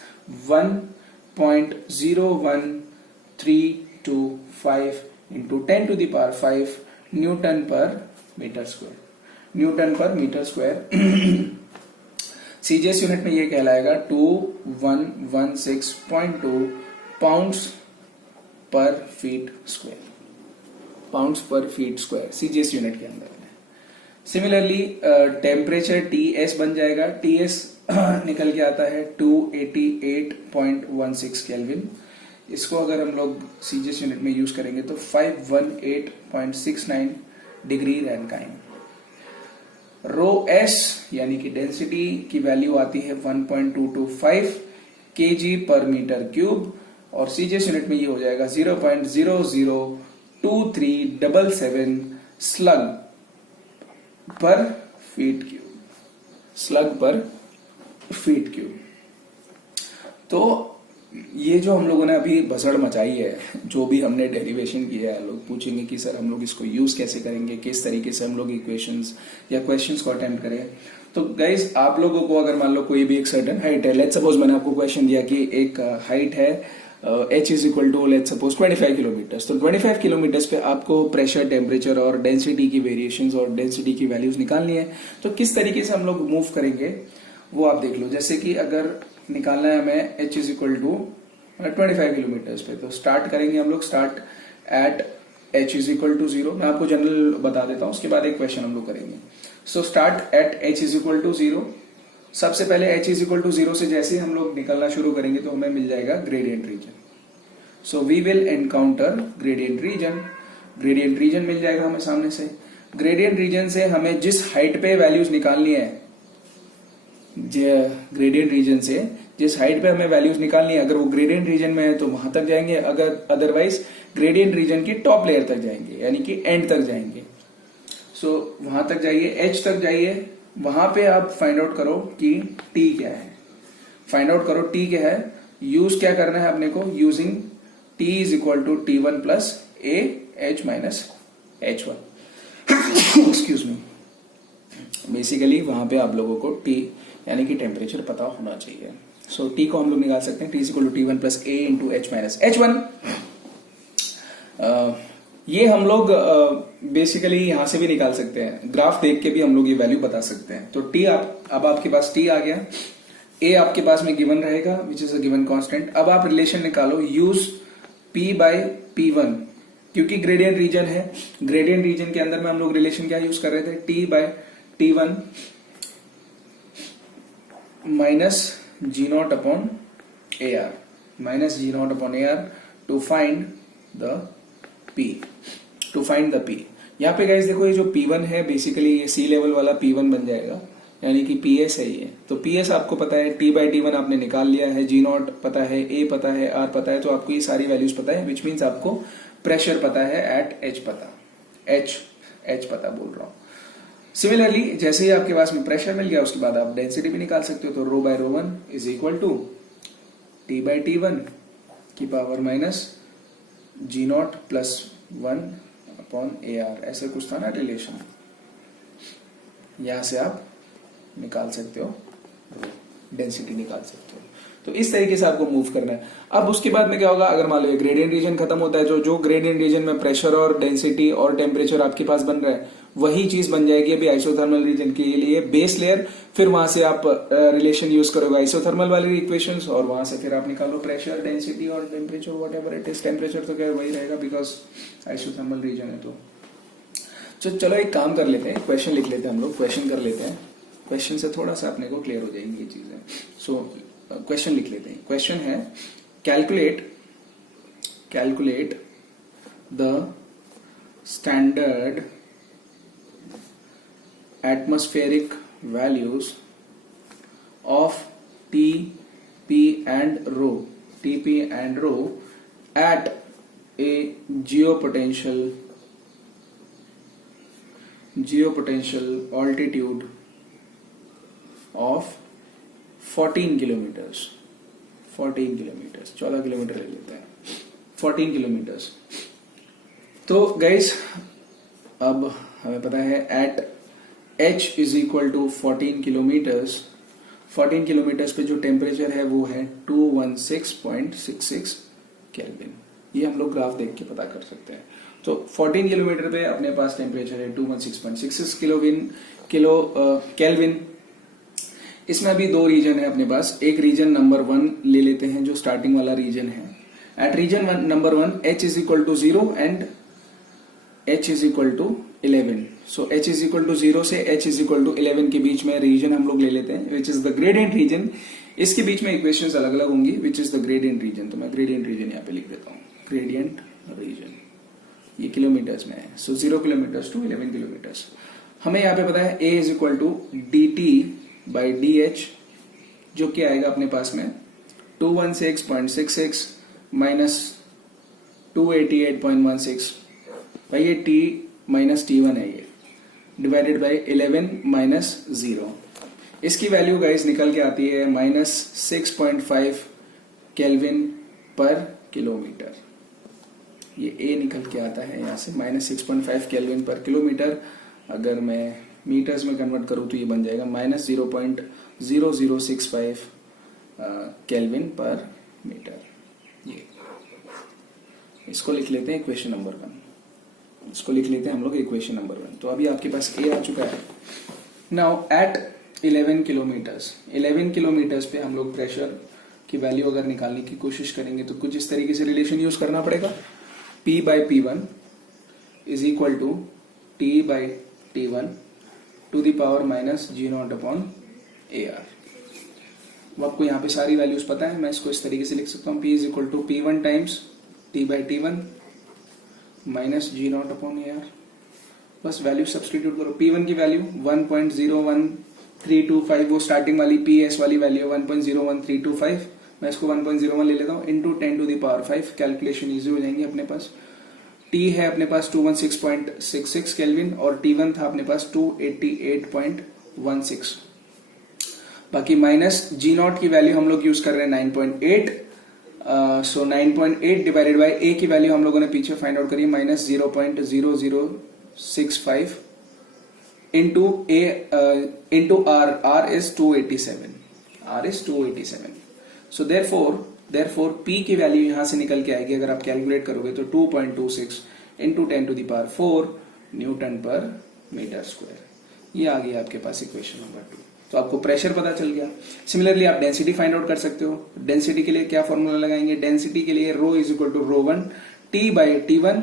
1.01325 into 10 to the power 5 newton per metre square, newton per metre square. CGS unit में ये कहलाएगा 2116.2 pounds per feet square, pounds per feet square CGS unit के अंदर। सिमिलरली टेम्परेचर टीएस बन जाएगा, टीएस निकल के आता है 288.16 केल्विन। इसको अगर हम लोग सीजीएस यूनिट में यूज करेंगे तो 518.69 डिग्री रैनकाइन। रो एस यानी कि डेंसिटी की वैल्यू आती है 1.225 केजी पर मीटर क्यूब, और सीजीएस यूनिट में ये हो जाएगा 0.002377 स्लग पर फीट क्यूब, स्लग पर फीट क्यूब। तो ये जो हम लोगों ने अभी भसड़ मचाई है, जो भी हमने डेरिवेशन किया है, लोग पूछेंगे कि सर हम लोग इसको यूज कैसे करेंगे, किस तरीके से हम लोग इक्वेशंस या क्वेश्चंस को अटेम्प्ट करें। तो गाइज आप लोगों को अगर मान लो कोई भी एक सर्टेन हाइट है, लेट्स सपोज मैंने आपको क्वेश्चन दिया कि एक हाइट है h is equal to let's suppose 25 kilometres, तो 25 किलोमीटर्स पे आपको प्रेशर, टेम्परेचर और डेंसिटी की वेरिएशंस और डेंसिटी की वैल्यूज निकालनी है। तो किस तरीके से हम लोग मूव करेंगे वो आप देख लो। जैसे कि अगर निकालना है हमें h is equal to 25 kilometres पे, तो स्टार्ट करेंगे हम लोग, start at h is equal to 0। मैं आपको जनरल बता देता हूँ, उसके बाद एक क्वेश्चन हम लोग करेंगे। So start at h is equal to 0। सबसे पहले h इज इक्वल टू 0 से जैसे हम लोग निकलना शुरू करेंगे तो हमें मिल जाएगा gradient region. So we will encounter gradient region, gradient region मिल जाएगा हमें सामने से। ग्रेडियंट रीजन से हमें जिस हाइट पे वैल्यूज निकालनी है, ग्रेडियंट रीजन से जिस हाइट पे हमें वैल्यूज निकालनी है, अगर वो ग्रेडियंट रीजन में है तो वहां तक जाएंगे, अगर अदरवाइज ग्रेडियंट रीजन की टॉप लेयर तक जाएंगे, यानी कि एंड तक जाएंगे। सो वहां तक जाइए, एच तक जाइए, वहां पे आप फाइंड आउट करो कि टी क्या है, फाइंड आउट करो टी क्या है। यूज क्या करना है अपने को, using T is equal to T1 plus a h minus H1 excuse me. Basically वहां पे आप लोगों को टी यानी कि टेम्परेचर पता होना चाहिए। सो टी को हम लोग निकाल सकते हैं, T is equal to T1 plus a into h minus H1। ये हम लोग बेसिकली यहां से भी निकाल सकते हैं, ग्राफ देख के भी हम लोग ये वैल्यू बता सकते हैं। तो टी अब आपके पास टी आ गया, ए आपके पास में गिवन रहेगा which is a given constant. अब आप रिलेशन निकालो, यूज P बाय P1, क्योंकि ग्रेडियंट रीजन है, ग्रेडियंट रीजन के अंदर में हम लोग रिलेशन क्या यूज कर रहे थे, T by T1 minus G0 upon AR, minus G0 upon AR to find the P। यहाँ पे गाइस देखो, ये जो P1 है बेसिकली ये सी लेवल वाला P1 बन जाएगा, यानी कि PS है ये। तो PS आपको पता है, T बाई T1 आपने निकाल लिया है, G0 पता है, A पता है, R पता है, तो आपको ये सारी वैल्यूज पता है, विच मीन्स आपको प्रेशर पता है एट H पता, H पता बोल रहा हूं। सिमिलरली जैसे ही आपके पास में प्रेशर मिल गया, उसके बाद आप डेंसिटी भी निकाल सकते हो। तो rho by rho one is equal to T by T1 की power minus G0 plus 1 upon AR, ऐसे कुछ था ना रिलेशन, यहां से आप निकाल सकते हो, डेंसिटी निकाल सकते हो। तो इस तरीके से आपको मूव करना है। अब उसके बाद में क्या होगा, अगर मान लो ग्रेडियंट रीजन खत्म होता है, जो ग्रेडियंट रीजन में प्रेशर और डेंसिटी और टेम्परेचर आपके पास बन रहा है, वही चीज बन जाएगी अभी आइसोथर्मल रीजन के लिए बेस लेयर। फिर वहां से आप रिलेशन यूज करोगे आइसोथर्मल वाली इक्वेशंस, और वहां से फिर आप निकालो प्रेशर, डेंसिटी और temperature, what ever it is. Temperature तो क्या वही रहेगा बिकॉज आइसोथर्मल रीजन है। तो चलो एक काम कर लेते हैं, क्वेश्चन लिख लेते हैं हम लोग, क्वेश्चन कर लेते हैं, क्वेश्चन से थोड़ा सा अपने को क्लियर हो जाएंगी ये चीजें। सो क्वेश्चन लिख लेते हैं। क्वेश्चन है calculate the standard atmospheric values of TP and rho at a geopotential altitude of 14 kilometres, 14 kilometre ले लेते हैं, 14 किलोमीटर्स। तो गाइस अब हमें पता है at H is equal to 14 kilometres, 14 kilometres पे जो टेम्परेचर है वो है 216.66 केल्विन। ये हम लोग ग्राफ देख के पता कर सकते हैं। तो 14 किलोमीटर पे अपने पास टेम्परेचर है 216.66 केल्विन। इसमें अभी दो रीजन है अपने पास, एक रीजन नंबर 1 ले लेते हैं जो स्टार्टिंग वाला रीजन है। At region number 1 H is equal to 0 and H is equal to 11। So H is equal to 0 से H इज इक्वल टू 11 के बीच में रीजन हम लोग ले लेते हैं which is the gradient region. इसके बीच में इक्वेशंस अलग अलग होंगी which is the gradient region. तो मैं ग्रेडियंट रीजन यहाँ पे लिख देता हूँ, ग्रेडियंट रीजन, ये किलोमीटर्स में है। So 0 kilometres to 11 kilometres. हमें यहाँ पे पता है A is equal to DT by DH, जो कि आएगा अपने पास में 216.66 माइनस 288.16, भाई ये T माइनस T1 है, ये डिवाइडेड बाई 11 माइनस 0। इसकी वैल्यू गाइस निकल के आती है माइनस 6.5 केल्विन पर किलोमीटर। ये A निकल के आता है यहाँ से माइनस 6.5 केल्विन पर किलोमीटर। अगर मैं मीटर्स में कन्वर्ट करूँ तो ये बन जाएगा माइनस 0.0065 केल्विन पर मीटर। ये इसको लिख लेते हैं इक्वेशन नंबर 1, इसको लिख लेते हैं हम लोग इक्वेशन नंबर 1। तो अभी आपके पास A आ चुका है। नाउ एट 11 किलोमीटर्स पे हम लोग प्रेशर की वैल्यू अगर निकालने की कोशिश करेंगे तो कुछ इस तरीके से रिलेशन यूज करना पड़ेगा। P by P1 is equal to T by T1 to the power minus G0 upon AR। वो आपको यहाँ पे सारी वैल्यूज पता है, मैं इसको इस तरीके से लिख सकता हूँ, P is equal to P1 times T by T1 minus G0 upon AR। बस वैल्यू सब्सटीट्यूट करो। P1 की वैल्यू 1.01325, वो स्टार्टिंग वाली PS वाली वैल्यू 1.01325, मैं इसको 1.01 ले लेता हूँ, into 10 to the power 5। Calculation easy हो जाएंगे अपने पास। T है अपने पास 216.66 केल्विन और T1 था अपने पास 288.16। बाकी माइनस G0 की वैल्यू हम लोग यूज कर रहे हैं 9.8। सो 9.8 डिवाइडेड बाय A की वैल्यू हम लोगों ने पीछे फाइंड आउट करी minus 0.0065 into R is 287। So therefore P की वैल्यू यहां से निकल के आएगी, अगर आप कैलकुलेट करोगे तो 2.26 into 10⁴ newton per metre square. ये आ गया आपके पास इक्वेशन नंबर 2। तो आपको प्रेशर पता चल गया। सिमिलरली आप डेंसिटी फाइंड आउट कर सकते हो। डेंसिटी के लिए क्या फॉर्मूला लगाएंगे? डेंसिटी के लिए rho is equal to rho one T/T1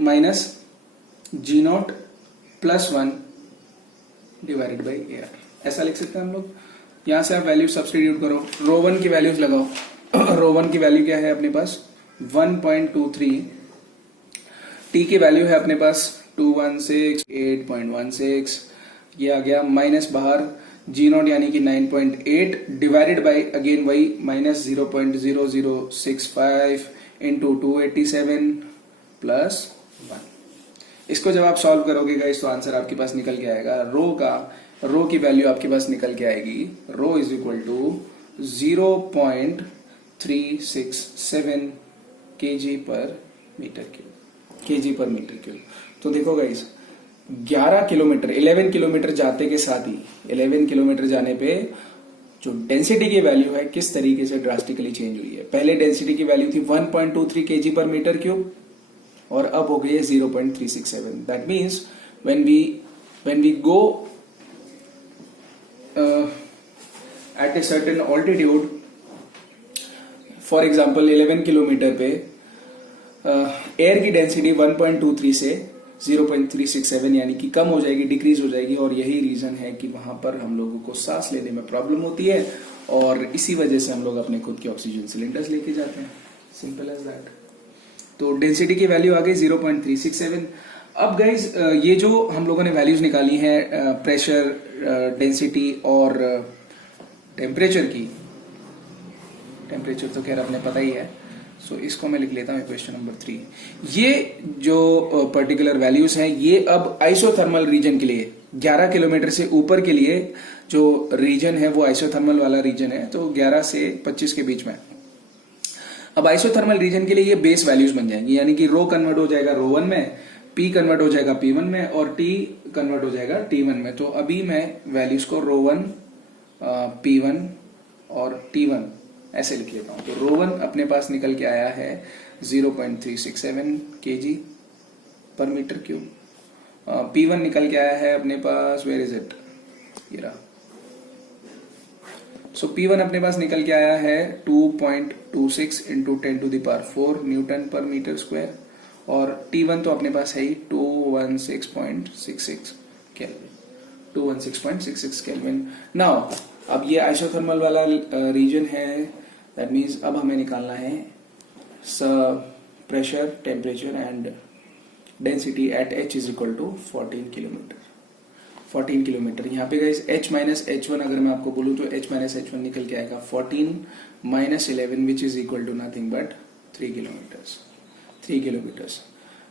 minus G0 plus 1 divided by air. ऐसा लिख सकते हैं हम लोग। यहां से आप वैल्यू सब्सटीट्यूट करो, रो1 की वैल्यूज लगाओ। रो1 की वैल्यू क्या है अपने पास? 1.23। टी की वैल्यू है अपने पास 216, 8.16। ये आ गया माइनस बाहर G0 यानी कि 9.8 डिवाइडेड बाई अगेन वही माइनस 0.0065 इंटू 287 प्लस 1। इसको जब आप सॉल्व करोगे गाइस तो आंसर आपके पास निकल के आएगा। रो की वैल्यू आपके पास निकल के आएगी, रो इज इक्वल टू 0.367 kg पर मीटर क्यूब। तो देखो गाइस 11 किलोमीटर 11 किलोमीटर जाते के साथ ही 11 किलोमीटर जाने पे जो डेंसिटी की वैल्यू है किस तरीके से ड्रास्टिकली चेंज हुई है। पहले डेंसिटी की वैल्यू थी 1.23 kg पर मीटर क्यूब और अब हो गई है 0.367। That means when we go at a certain altitude, for example 11 kilometre पे एयर की डेंसिटी 1.23 से 0.367 यानी कि कम हो जाएगी, डिक्रीज हो जाएगी। और यही रीजन है कि वहां पर हम लोगों को सांस लेने में प्रॉब्लम होती है और इसी वजह से हम लोग अपने खुद के ऑक्सीजन सिलेंडर्स लेके जाते हैं। Simple as that. तो डेंसिटी की वैल्यू आ गई 0.367। अब गाइज ये जो हम लोगों ने वैल्यूज निकाली है प्रेशर, डेंसिटी और टेम्परेचर की, टेम्परेचर तो खैर आपने पता ही है, सो इसको मैं लिख लेता हूं क्वेश्चन नंबर 3। ये जो पर्टिकुलर वैल्यूज हैं ये अब आइसोथर्मल रीजन के लिए 11 किलोमीटर से ऊपर के लिए जो रीजन है वो आइसोथर्मल वाला रीजन है, तो 11 से 25 के बीच में। अब आइसोथर्मल रीजन के लिए ये बेस वैल्यूज बन जाएंगी, यानी कि रो कन्वर्ट हो जाएगा रो1 में, P कन्वर्ट हो जाएगा P1 में और T कन्वर्ट हो जाएगा T1 में। तो अभी मैं वैल्यूज को रो1, P1 और T1 ऐसे लिख लेता हूं। तो रो1 अपने पास निकल के आया है 0.367 kg पर मीटर क्यूब। P1 निकल के आया है अपने पास, वेयर इज इट, ये रहा। सो P1 अपने पास निकल के आया है 2.26 into 10⁴ newton per metre square और T1 तो अपने पास है ही 216.66 केल्विन। 216.66 केल्विन। नाउ अब ये आइसोथर्मल वाला रीजन है, दैट मीन्स अब हमें निकालना है pressure, temperature and density at H is equal to 14 kilometre. 14 kilometre यहाँ पे गाइस H माइनस H1 अगर मैं आपको बोलूँ तो H माइनस H1 निकल के आएगा 14 minus 11 which is equal to nothing but 3 kilometres. 3 kilometres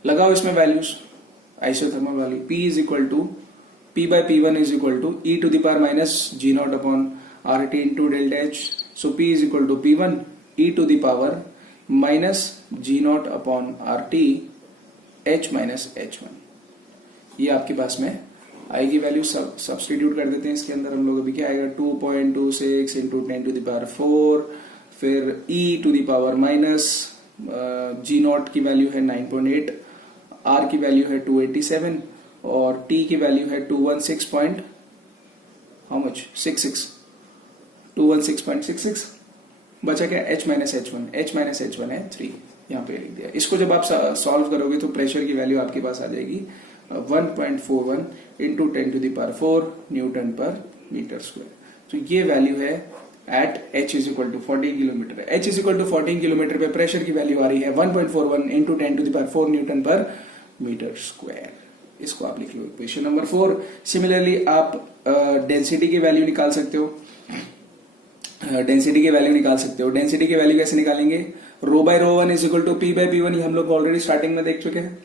लगाओ इसमें वैल्यूज आइसोथर्मल वाली। P is equal to P/P1 is equal to e to the power minus G0 upon RT into delta H। सो P is equal to P1 e to the power minus G0 upon RT H minus H1। ये आपके पास में आएगी वैल्यू। सब्सटीट्यूट कर देते हैं इसके अंदर हम लोग। अभी क्या आएगा 2.26 इंटू 10⁴, फिर e to the power minus G0 की वैल्यू है 9.8, R की वैल्यू है 287 और T की वैल्यू है 216.66 बचा क्या H माइनस H1 है 3, यहाँ पे लिख दिया। इसको जब आप सॉल्व करोगे तो प्रेशर की वैल्यू आपके पास आ जाएगी 1.41 into 10⁴ newton per metre square. तो ये वैल्यू है at H is equal to 14 kilometre. H is equal to 14 kilometre पे प्रेशर की वैल्यू आ रही है 1.41 into 10⁴ newton per metre square. इसको आप लिख लो इक्वेशन नंबर 4। सिमिलरली आप डेंसिटी की वैल्यू निकाल सकते हो। डेंसिटी की वैल्यू कैसे निकालेंगे? Rho by rho one is equal to P/P1। ये हम लोग ऑलरेडी स्टार्टिंग में देख चुके हैं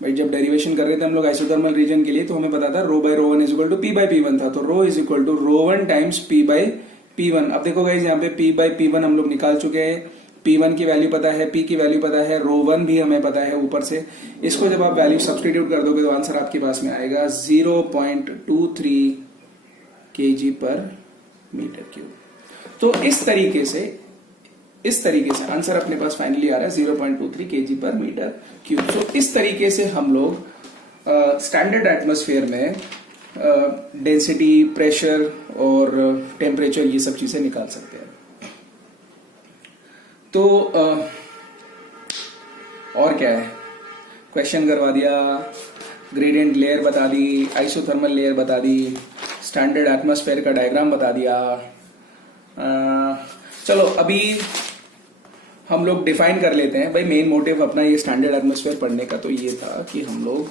भाई। जब डेरिवेशन कर रहे थे हम लोग आइसोथर्मल रीजन के लिए तो हमें पता था rho by rho one is equal to P/P1 था। तो rho is equal to rho one times P/P1। अब देखो गाइस यहाँ पे P/P1 हम लोग निकाल चुके हैं। P1 की वैल्यू पता है, P की वैल्यू पता है, रो1 भी हमें पता है ऊपर से। इसको जब आप वैल्यू सब्सटीट्यूट कर दोगे तो आंसर आपके पास में आएगा 0.23 kg पर मीटर क्यूब। तो इस तरीके से आंसर अपने पास फाइनली आ रहा है 0.23 kg पर मीटर क्यूब। तो इस तरीके से हम लोग स्टैंडर्ड एटमॉस्फेयर में डेंसिटी, प्रेशर और टेम्परेचर ये सब चीजें निकाल सकते हैं। तो और क्या है, क्वेश्चन करवा दिया, ग्रेडियंट लेयर बता दी, आइसोथर्मल लेयर बता दी, स्टैंडर्ड एटमॉस्फेयर का डायग्राम बता दिया। चलो अभी हम लोग डिफाइन कर लेते हैं भाई। मेन मोटिव अपना ये स्टैंडर्ड एटमॉस्फेयर पढ़ने का तो ये था कि हम लोग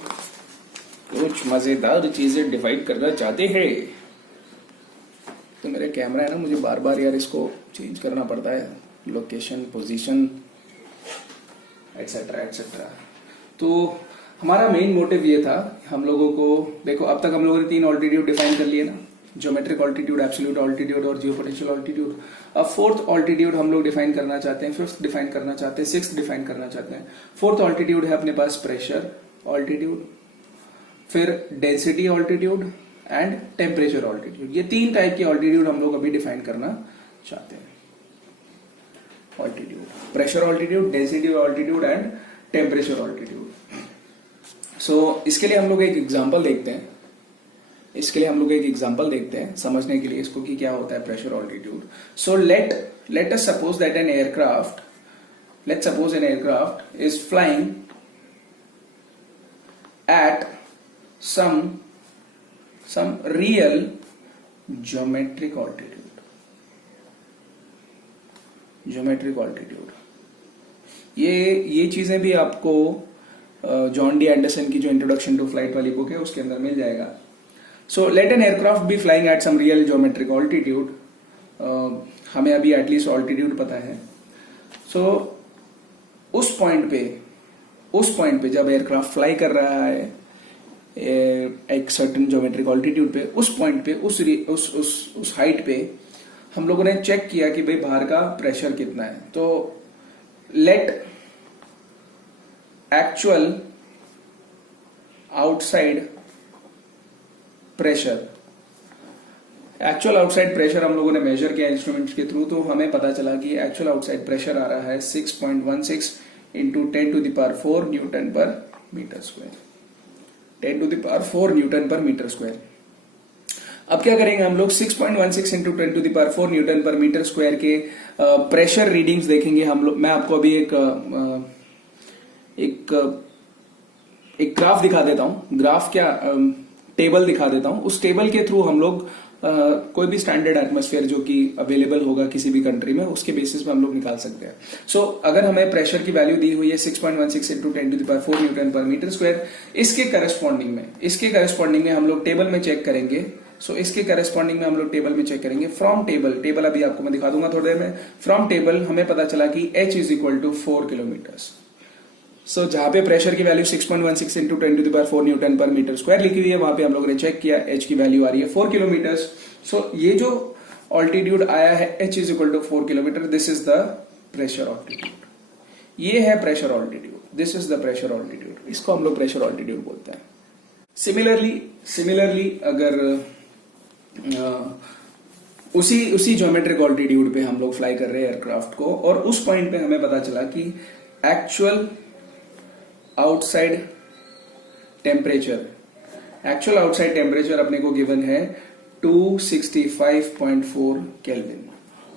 कुछ मजेदार चीजें डिफाइन करना चाहते हैं। तो मेरा कैमरा है ना, मुझे बार बार यार इसको चेंज करना पड़ता है, लोकेशन, पोजीशन, एटसेट्रा एटसेट्रा। तो हमारा मेन मोटिव ये था, हम लोगों को देखो अब तक हम लोगों ने 3 ऑल्टीट्यूड डिफाइन कर लिए ना, ज्योमेट्रिक ऑल्टीट्यूड, एब्सोल्यूट ऑल्टीट्यूड और जियोपोटेंशियल ऑल्टीट्यूड। अब 4th ऑल्टीट्यूड हम लोग डिफाइन करना चाहते हैं, 5th डिफाइन करना चाहते हैं, 6th डिफाइन करना चाहते हैं। 4th ऑल्टीट्यूड है अपने पास प्रेशर ऑल्टीट्यूड, फिर density altitude and temperature altitude. ये 3 टाइप के ऑल्टीट्यूड हम लोग अभी डिफाइन करना चाहते हैं। Altitude, pressure altitude, density altitude and temperature altitude. So इसके लिए हम लोग एक एग्जांपल देखते हैं, समझने के लिए इसको कि क्या होता है pressure altitude. So let us suppose that an aircraft is flying eight some real geometric altitude। ये चीजें भी आपको जॉन डी एंडरसन की जो इंट्रोडक्शन टू फ्लाइट वाली बुक है उसके अंदर मिल जाएगा। So let an aircraft be flying at some real geometric altitude. हमें अभी एटलीस्ट ऑल्टीट्यूड पता है। सो उस पॉइंट पे जब एयरक्राफ्ट फ्लाई कर रहा है एक सर्टेन ज्योमेट्रिक ऑल्टीट्यूड पे, उस पॉइंट पे, उस हाइट पे हम लोगों ने चेक किया कि भाई बाहर का प्रेशर कितना है। तो लेट एक्चुअल आउटसाइड प्रेशर हम लोगों ने मेजर किया इंस्ट्रूमेंट्स के थ्रू। तो हमें पता चला कि एक्चुअल आउटसाइड प्रेशर आ रहा है 6.16 into 10⁴ newton per metre square. 10⁴ newton per metre square. अब क्या करेंगे हम लोग, 6.16 into 10⁴ newton per metre square के प्रेशर रीडिंग्स देखेंगे हम लोग। मैं आपको अभी एक ग्राफ दिखा देता हूं, टेबल दिखा देता हूं। उस टेबल के थ्रू हम लोग कोई भी स्टैंडर्ड एटमॉस्फेयर जो कि अवेलेबल होगा किसी भी कंट्री में, उसके बेसिस पे हम लोग निकाल सकते हैं। सो अगर हमें प्रेशर की वैल्यू दी हुई है 6.16 into 10⁴ newton per metre square, इसके करस्पॉन्डिंग में हम लोग टेबल में चेक करेंगे। इसके करस्पॉन्डिंग में हम लोग टेबल में चेक करेंगे फ्रॉम टेबल अभी आपको मैं दिखा दूंगा थोड़ी देर में। फ्रॉम टेबल हमें पता चला कि h is equal to 4 kilometre. जहां पे प्रेशर की value 6.16 into 10⁴ newton per metre square लिखी हुई है, वहां पे हम लोगों ने चेक किया h की वैल्यू आ रही है 4 किलोमीटर। ये जो ऑल्टीट्यूड आया है h is equal to 4 kilometre, this is the pressure altitude. ये है pressure altitude, this is the pressure altitude. इसको हम लोग प्रेशर ऑल्टीट्यूड बोलते हैं। सिमिलरली अगर उसी ज्योमेट्रिक ऑल्टीट्यूड पे हम लोग फ्लाई कर रहे हैं एयरक्राफ्ट को, और उस पॉइंट पे हमें पता चला कि एक्चुअल आउटसाइड टेम्परेचर अपने को गिवन है 265.4 केल्विन,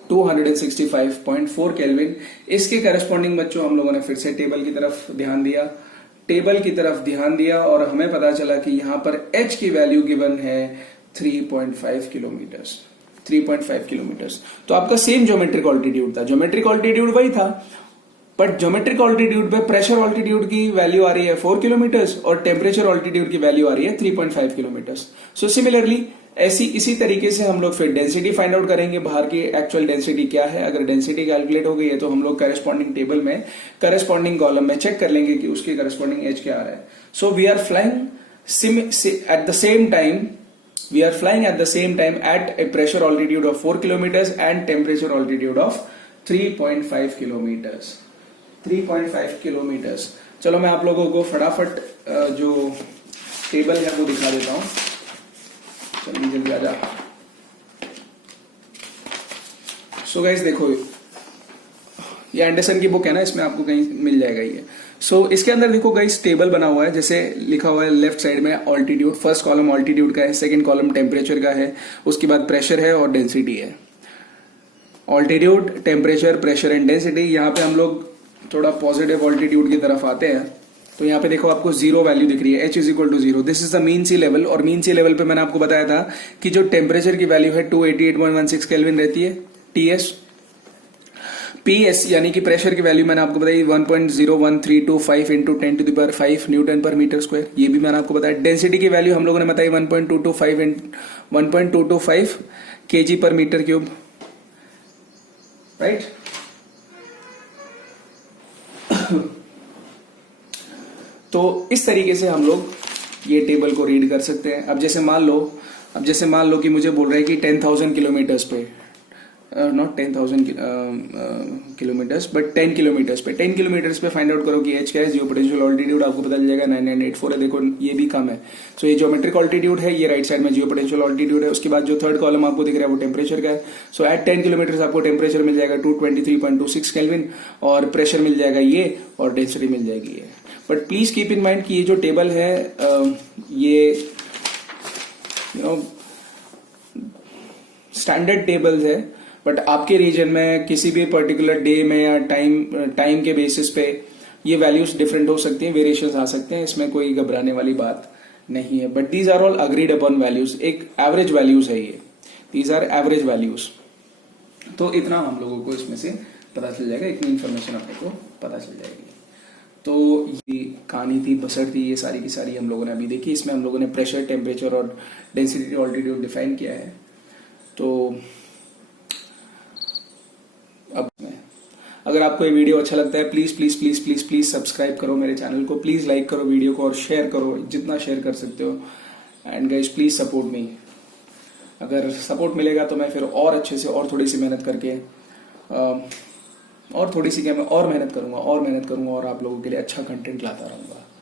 265.4 केल्विन। इसके करस्पॉन्डिंग बच्चों हम लोगों ने फिर से टेबल की तरफ ध्यान दिया और हमें पता चला कि यहां पर h की वैल्यू गिवन है 3.5 किलोमीटर। तो आपका सेम ज्योमेट्रिक ऑल्टीट्यूड था, ज्योमेट्रिक ऑल्टीट्यूड वही था, बट ज्योमेट्रिक ऑल्टीट्यूड पे प्रेशर ऑल्टीट्यूड की वैल्यू आ रही है 4 किलोमीटर और टेम्परेचर ऑल्टीट्यूड की वैल्यू आ रही है 3.5 किलोमीटर। सो सिमिलरली इसी तरीके से हम लोग फिर डेंसिटी फाइंड आउट करेंगे, बाहर की एक्चुअल डेंसिटी क्या है। अगर डेंसिटी कैलकुलेट हो गई है तो हम लोग करस्पॉन्डिंग टेबल में करस्पॉन्डिंग कॉलम में चेक कर लेंगे कि उसके करस्पॉन्डिंग एच क्या आ रहा है। So we are flying at the same time at a pressure altitude of 4 kilometers and temperature altitude of 3.5 kilometers। चलो मैं आप लोगों को फटाफट जो टेबल है वो दिखा देता हूं, जल्दी आ जा। सो गाइस देखो, ये एंडरसन की बुक है ना, इसमें आपको कहीं मिल जाएगा ये। सो इसके अंदर देखो गाइस टेबल बना हुआ है, जैसे लिखा हुआ है लेफ्ट साइड में ऑल्टीट्यूड, फर्स्ट कॉलम ऑल्टीट्यूड का है, सेकंड कॉलम टेम्परेचर का है, उसके बाद प्रेशर है और डेंसिटी है। Altitude, temperature, pressure and density. यहाँ पे हम लोग थोड़ा पॉजिटिव ऑल्टीट्यूड की तरफ आते हैं, तो यहाँ पे देखो आपको जीरो वैल्यू दिख रही है, h is equal to zero. This is the mean sea level, और मीन सी लेवल पे मैंने आपको बताया था कि जो टेम्परेचर की वैल्यू है 288.16 केल्विन रहती है, टीएस। पीएस यानी कि प्रेशर की वैल्यू मैंने आपको बताई 1.01325 into 10 to the power 5 newton per metre square, ये भी मैंने आपको बताया। डेंसिटी की वैल्यू हम लोगों ने बताई 1.225 केजी पर मीटर क्यूब, राइट। तो इस तरीके से हम लोग ये टेबल को रीड कर सकते हैं। अब जैसे मान लो कि मुझे बोल रहा है कि 10,000 किलोमीटर्स पे, नॉट 10,000 किलोमीटर्स बट 10 किलोमीटर्स पे, 10 किलोमीटर्स पे फाइंड आउट करो कि एच क्या है। जियो पोटेंशियल ऑल्टीट्यूड आपको पता चल जाएगा 9984 है। देखो ये भी कम है, सो ये ज्योमेट्रिक ऑल्टीट्यूड है, ये राइट साइड में जियो पोटेंशियल ऑल्टीट्यूड है। उसके बाद जो थर्ड कॉलम आपको दिख रहा है वो टेम्परेचर का है। सो एट 10 किलोमीटर्स आपको टेम्परेचर मिल जाएगा 223.26 केल्विन, और प्रेशर मिल जाएगा ये, और डेंसिटी मिल जाएगी ये। But please keep in mind कि ये जो टेबल है ये स्टैंडर्ड टेबल्स है, बट आपके रीजन में किसी भी पर्टिकुलर डे में या टाइम के बेसिस पे ये वैल्यूज डिफरेंट हो सकती हैं, वेरिएशंस आ सकते हैं, इसमें कोई घबराने वाली बात नहीं है। But these are all agreed upon values, एक एवरेज वैल्यूज है ये, दीज आर एवरेज वैल्यूज। तो इतना हम लोगों को इसमें से पता चल जाएगा, इतनी इन्फॉर्मेशन अपने को पता चल जाएगी। तो ये कहानी थी, बसर थी, ये सारी की सारी हम लोगों ने अभी देखी। इसमें हम लोगों ने प्रेशर, टेम्परेचर और डेंसिटी ऑल्टीट्यूड डिफाइन किया है। तो अब अगर आपको ये वीडियो अच्छा लगता है, please please please please please subscribe करो मेरे चैनल को, प्लीज लाइक करो वीडियो को और शेयर करो जितना शेयर कर सकते हो। And guys please support me. अगर सपोर्ट मिलेगा तो मैं फिर और अच्छे से और थोड़ी सी मेहनत करके और थोड़ी सी क्या मैं और मेहनत करूंगा और आप लोगों के लिए अच्छा कंटेंट लाता रहूंगा।